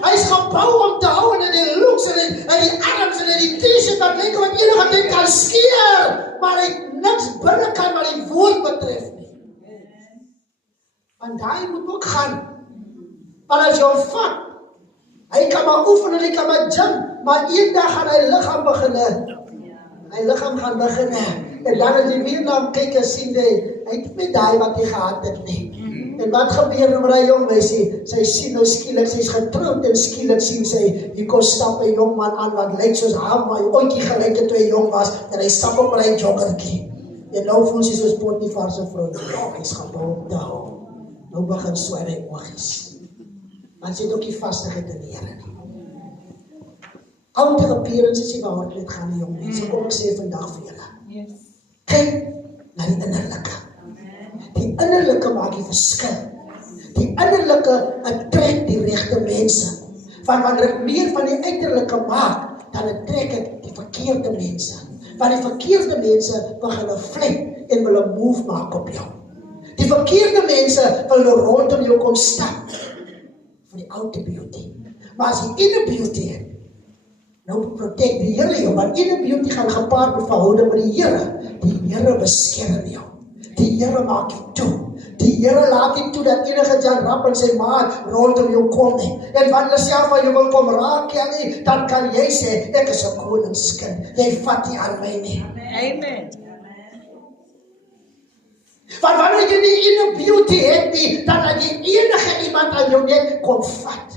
hy is gebou om te hou en die looks en die arms en die t-shirt wat lyk wat enige ding kan skeer, maar hy niks binne kan wat die woord betref nie. Want hy moet ook gaan, want as jou vat, hy kan maar oefen en hy kan maar gym, maar eendag gaan hy lichaam gaan beginne, en dan as jy weer na hom kyk en sien, hy het met die wat hy gehad het nie. En wat gebeur nou met die jong meisie? Sy sien nou skielik, sy is getrouwd en skielik sien sy, hier kom stap 'n jong man aan wat lyk soos haar, maar hy ooitjie gelyk het toe hy jong was, en hy stap op my joggertjie. En nou voel sy soos Potifar se vrou, hy is gebou om te hou. Nou begin swaai hy oogies. Want sy het ook die vastigheid in die Here nie. Outer appearance is nie waar dit gaan nie, jong mense. Kom ek sê vandag vir julle. Kyk na die innerlike. Die innerlike maak die verskil. Die innerlike trek die regte mense. Want wanneer ek meer van die uiterlike maak, dan trek ek die verkeerde mense. Want die verkeerde mense begin 'n vlek en wil 'n move maak op jou. Die verkeerde mense wil nou rondom jou kom stap vir die outer beauty. Maar as die inner beauty het, nou protect die Here jou, want inner beauty gaan gepaard met verhouding met die Here. Die Here beskerm jou. Die Here maak jou toe. Die Here laat nie toe dat enige Jan Rapp en sy maat rondom jou kom nie. En wanneer hulle self van jou wil kom raak nie, dan kan jy sê, ek is 'n koningskind. Jy vat nie aan my nie. Amen. Want wanneer jy die inner beauty het nie, dan laat jy enige iemand aan jou net kom vat.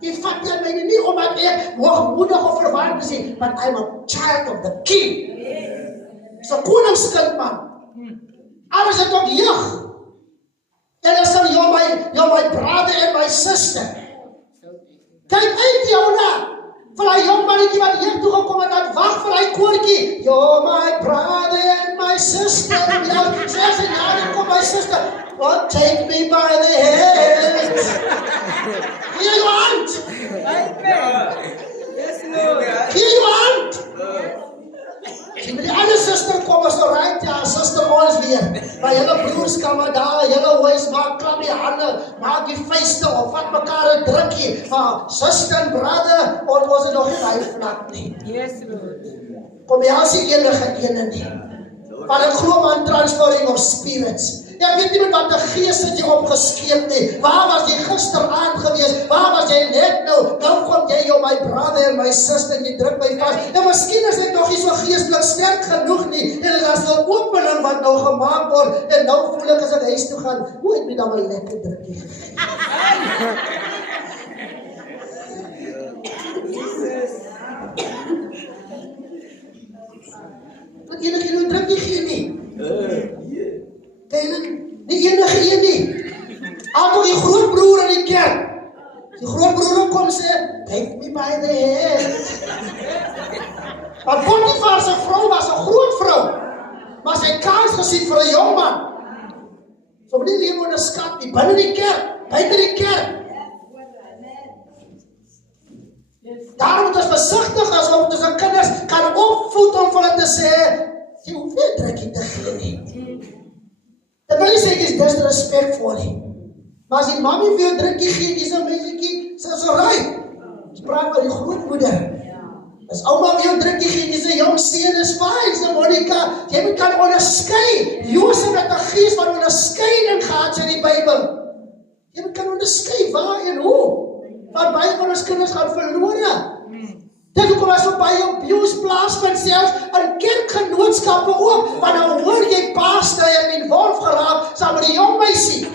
Jy vat nie aan my nie, omdat ek hoogmoedig of verwaand is nie, but I'm a child of the king. Is 'n koningskind man. Alles het ook jeug. En dan sê you're my brother and my sister. Kyk uit jou na. Vir die jong mannetjie wat hier toe gekom het, wat wag vir die koortjie. You're my brother and my sister. Ja, sê as hy nader kom, my sister. Well, take me by the hand. Gee jou hand. Yes, Lord. Gee jou hand. As met die ander sister kom, is nou right, ja, sister ons weer. Maar julle broers kan maar daar, julle huis maak, klap die hande, maak die vuiste of vat mekaar 'n drukkie. Maar sister en brother, ons is nog nie daai vlak nie. Yes, Lord. Kom jy as die enige ene nie. Want ek glo aan transferring of spirits. Ek weet nie met wat 'n gees het jy opgeskeep nie. Waar was jy gisteraand gewees? Waar was jy net nou? Nou kom jy jou my brother en my sister en jy druk my vas. En miskien is ek nog nie so geestelik sterk genoeg nie. En as daar 'n opening wat nou gemaak word en nou voel ek as ek huis toe gaan, hoe het my dan wel lekker drukkie gegee. Wat enige nou drukkie gee nie. Nie enige een nie. Alhoewel die grootbroer in die kerk. Die grootbroer kom sê, take me by the hand. Want Potifar se vrou was 'n groot vrou. Maar sy kans gesien vir 'n jong man. So nie lewe onderskat nie, binne die kerk, buite die kerk. Daarom moet ons versigtig as ons ons kinders kan opvoed om vir hulle te sê, jy hoef nie drukkie te gee nie. Dat wil nie sê, is disrespectful nie. Maar as die mami vir jou drukkie gee, dis 'n meisiekie, sy is alright. Spraak met die grootmoeder. As ouma vir jou drukkie gee, dis 'n jong seun, is fyn, dis 'n Monica. Jy moet kan onderskei. Josef het 'n gees van onderskeiding gehad in die Bybel. Jy moet kan onderskei waar en hoe. Want baie van ons kinders gaan verlore. Dit hoekom as op baie abuse plaasvind selfs in kerkgenootskappe ook, want nou hoor jy pastor en involved geraak saam met die jong meisie.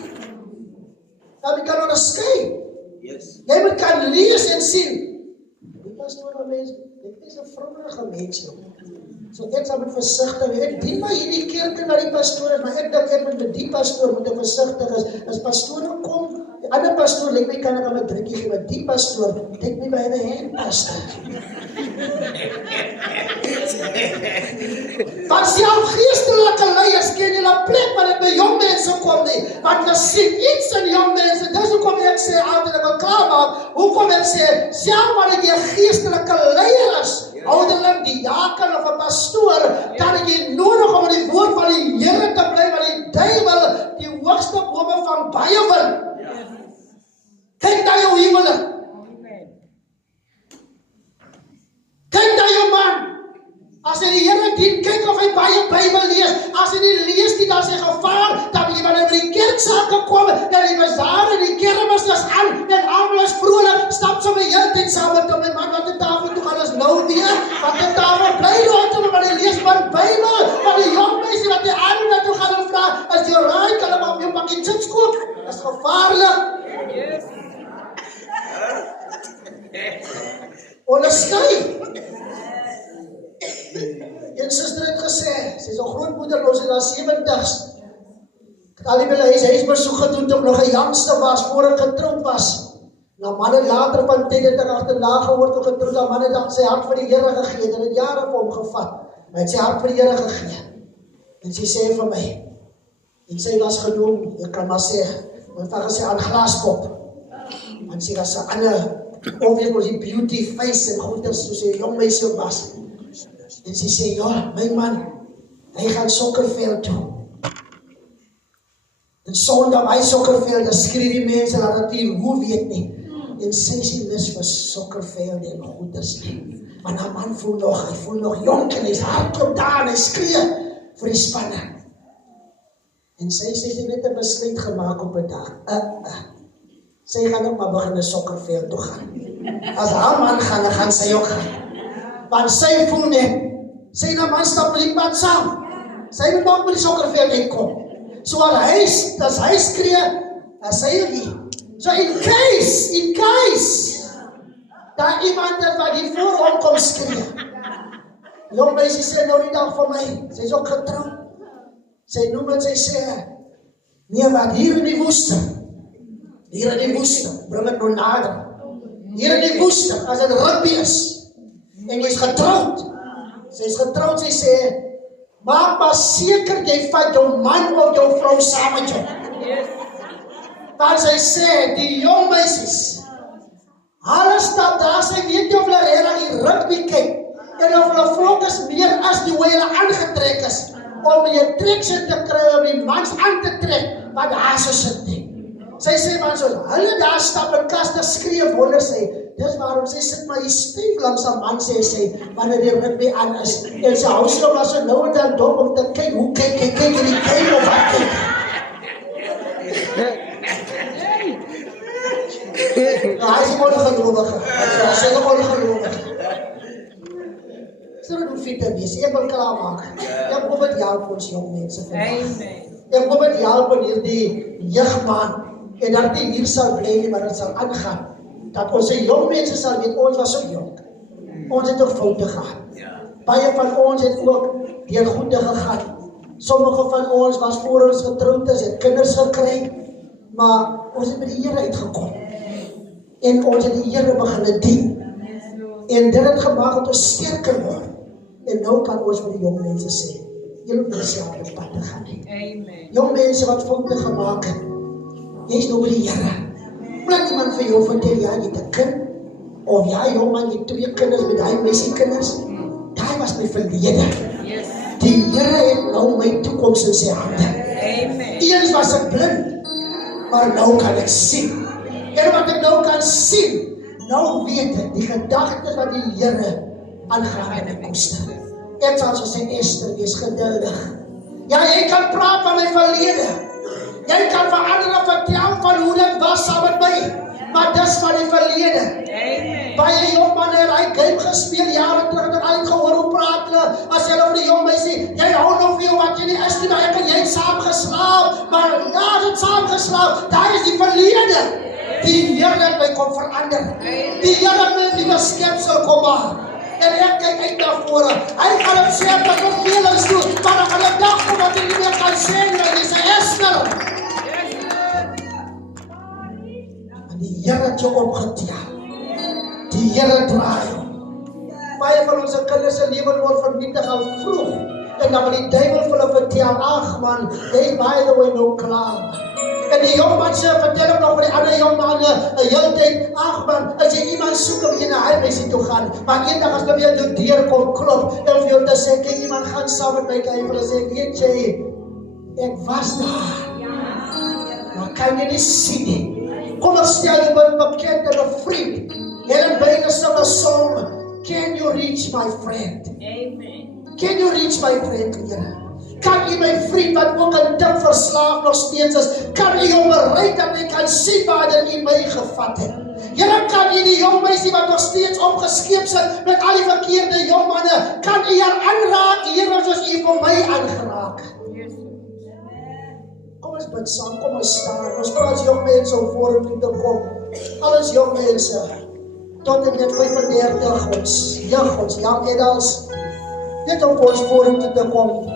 Dat jy kan onderskei. Yes. Jy moet kan lees en sien. Die pastoor van mense, dit is 'n vroulike mens. So ek sal moet versigtig wees. Ek dien maar hierdie kerk na die pastoor, maar ek dink ek moet met die pastoor moet ek versigtig is. As pastore kom, die ander pastoor lyk my kan ek hom 'n drukkie gee, maar die pastoor, take me by the hand, pastor. Van self hulle sien iets in jong mense. Dis hoekom ek sê altyd, ek wil klaarmaak, hoekom ek sê, self wanneer jy 'n geestelike leier is, ouderling, die diaken of 'n pastoor, dan het jy nodig om in die woord van die Here te bly, want die duiwel die hoogste bome van baie wil. Kyk na jou huwelik. Kyk na jou man. As hy die Here dien, kyk of hy baie Bybel lees. As hy nie lees nie, dan is hy gevaar. Dan jy wanneer by die kerksaal gekom, dan die bazaar en die kermis is aan, en almal is vrolik, stap so my hele tyd saam met hom, en man, wat die tafel toe gaan is nou weer, wat die tafel bly rondom, want hy lees van Bybel, want die jong mense wat die aan na toe gaan en vraag, as jy raai, kan hulle op jou pakkie chips koop, dat is gevaarlik. Onderskei. Een suster het gesê, sy is 'n grootmoeder, ons het haar 70's. Ek het al die by die huisbesoek gedoen, toe ek nog 'n jongste was, voor ek getroud was. Na manne later van tyd het ek agterna gehoor, toe getroud, dat manne dacht sy hart vir die Here gegee, en het jare vir hom gevat. Hy het sy hart vir die Here gegee. En sy sê vir my, en sy was genoem, ek kan maar sê, want daar gesê aan Glaspop. En sy was 'n ander, obvious was die beauty face en goeders, soos sy jong meisie was. En sy sê, ja, my man, hy gaan sokkerveld toe. En Sondag by sokkerveld, dan skree die mense, dat die hoe weet nie. En sy sê, mis vir sokkerveld en goeders nie. Maar die man hy voel nog jonk en hy is hardloop daar en hy skree vir die spanne. En sy sê, sy het 'n besluit gemaak op 'n dag. Sy gaan ook maar begin 'n sokkerveld toe gaan. As haar man gaan, dan gaan sy ook gaan. Want sy voel net, sy na man stap met die pad saam. Sy moet ook met die sokkerveld uitkom. So as hy skree, as sy nie. So in case, daar iemand is wat die voor hom kom skree. Jong meisie sê nou die dag vir my, sy is ook getroud. Sy noem het, sy sê, nee wat, hier in die woeste, bring het nou nader. Hier in die woeste, as het rugby is, en jy is getroud. Sy is getroud, sy sê, maak maar seker jy vat jou man of jou vrou saam met jou. Want sy sê, die jong meisies, hulle stap daar, sy weet nie of hulle regtig die rugby kyk, en of hulle fokus meer as die hoe hulle aangetrek is, om die trekset te kry, om die mans aan te trek, wat daar so sit nie. Sy sê, man, so hulle daar stap in klas, te skree wonder sy, dis waarom sy sit maar die styf langs aan man, sê sy, wanneer die rugby aan is, en sy hou so maar so nou en dan dop om te kyk, hoe kyk in die kyk of wat kyk. Hy is ongelowige, sy is ongelowige. Sy moet fitter wees, ek wil klaar maak. Ek wil dit help ons jong mense vandag. Ek wil dit help in hierdie jeugmaan, en dat die hier sal bly nie, maar dit sal aangaan. Dat ons jong mense sal weet, ons was so jong. Ons het ook foute gehad. Baie van ons het ook deur goede gegaan. Sommige van ons was voor ons getroud is, het kinders gekry, maar ons het met die Here uitgekom. En ons het die Here begin dien. En dit het gemaak dat ons sterker word. En nou kan ons vir die jong mense sê, julle moet dieselfde pad te gaan nie. Jong mense wat foute gemaak het, jy is nou by die Here. Moet iemand vir jou vertel, ja, jy het 'n kind, of ja, jong man, jy het 2 kinders met die meisie kinders. Daai was my verlede. Die Here het nou my toekoms in sy hande. Eens was ek blind, maar nou kan ek sien. En wat ek nou kan sien, nou weet ek, die gedagtes wat die Here aangaan in koster. Ek sal so sê, Esther, wees geduldig. Ja, jy kan praat van my verlede. Jy kan vir ander vertel van hoe dit was saam met my. Maar dis van die verlede. Baie jong manne het hy game gespeel, jare terug, en uitgehoor hoe praat hulle, as jy nou die jong meisie, jy hou nog veel wat jy nie is nie, maar ek en jy het saam geslaap, maar ja, het saam geslaap, daar is die verlede. Die Here het my kom verander. Die Here het my die skepsel kom maak. En ek kyk uit na vore. Hy gaan het sê, dat nog veel is doen, maar dan gaan die dag kom wat hy nie meer kan sê, en hy sê, Esther. En die Here het jou opgetel. Die Here draai jou. Baie van onze kinders se lewe word vernietig al vroeg. En dan wil die duiwel vir hulle vertel, ag man, jy is by the way nou klaar. En die jongman sê, vertel hom nog vir die ander jongman 'n hele tyd, ag man, as jy iemand soek om jy na hy mense toe gaan, maar eendag as hulle weer jou deur kom klop, en vir jou te sê, kyk, iemand gaan saam met my, kan jy vir hulle sê, weet jy, ek was daar, maar kan jy nie sien nie. Kom ek stel jy met bekend en 'n vriend, Helen Baker sing 'n song, can you reach my friend? Amen. Can you reach my friend, Here? Kan jy my vriend wat ook 'n dip verslaaf nog steeds is, kan jy hom bereik dat hy kan sien waar hy my gevat het? Here, kan jy die jong meisie wat nog steeds opgeskeep sit met al die verkeerde jong manne, kan jy haar aanraak, Here, soos u vir my aangeraak? Kom ons bid saam, kom ons staan. Ons vra as jong mense om vorentoe te kom. Alles jong mense, tot en met 35 ons young adults, net om ons vorentoe te kom.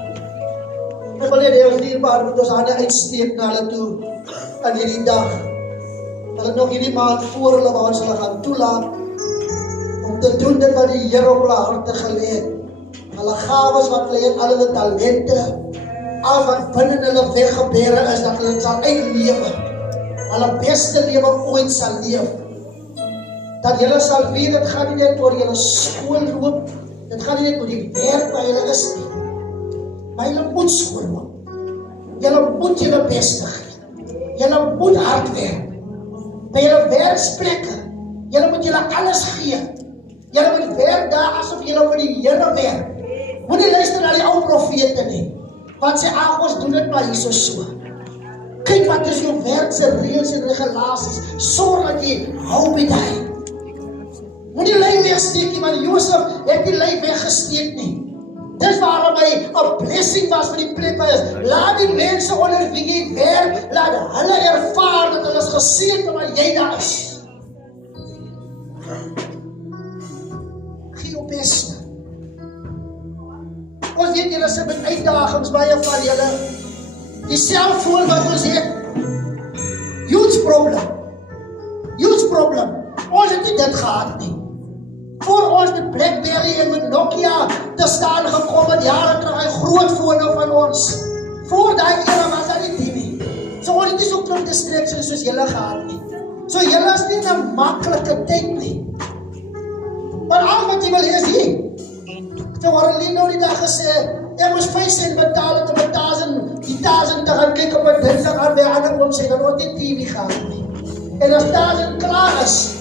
Ek wil net heel dierbaar moet ons hande uitsteek na hulle toe aan hierdie dag. Hulle nog hierdie maand voor hulle waar ons hulle gaan toelaat om te doen dit wat die Here op hulle harte gelê het. Hulle gawes wat hulle het, al hulle talente, al wat binne hulle weggebere is, dat hulle het sal uitlewe. Hulle beste lewe ooit sal leef. Dat julle sal weet, dit gaan nie net oor julle skoolloop, dit gaan nie net oor die werk waar julle is nie. Maar julle moet skoolloop. Julle moet julle beste gee. Julle moet hard werk. By julle werksplekke, julle moet julle alles gee. Julle moet werk daar asof julle vir die Here werk. Moenie luister na die ou profete nie. Wat sê, ons doen dit maar hierso so. Kyk wat is jou werk se reëls en regulasies. Sorg dat jy hou by daai. Moenie lei wegsteek nie, want Josef het die lei weggesteek nie. Dis waarom hy 'n blessing was vir die plek waar hy is. Laat die mense onder wie jy werk, laat hulle ervaar dat hulle is geseën terwyl jy daar is. Gee jou beste. Ons weet julle sit met uitdagings, baie van julle. Die selfoon wat ons het, huge problem. Ons het nie dit gehad nie. Voor ons met Blackberry en met Nokia te staan gekom het, jare terug, hy groot fone van ons. Voor daai era was daar nie die nie. So ons het nie so klop distractions soos julle gehad nie. So julle is nie 'n maklike tyd nie. Maar al wat jy wil is hier. So waar hulle nou die dag gesê, ek moes 5 cent betaal om met 1000 te gaan kyk op 'n dinsdag aan by 'n ander oom sê, dan word nie TV gehad nie. En as 1000 klaar is,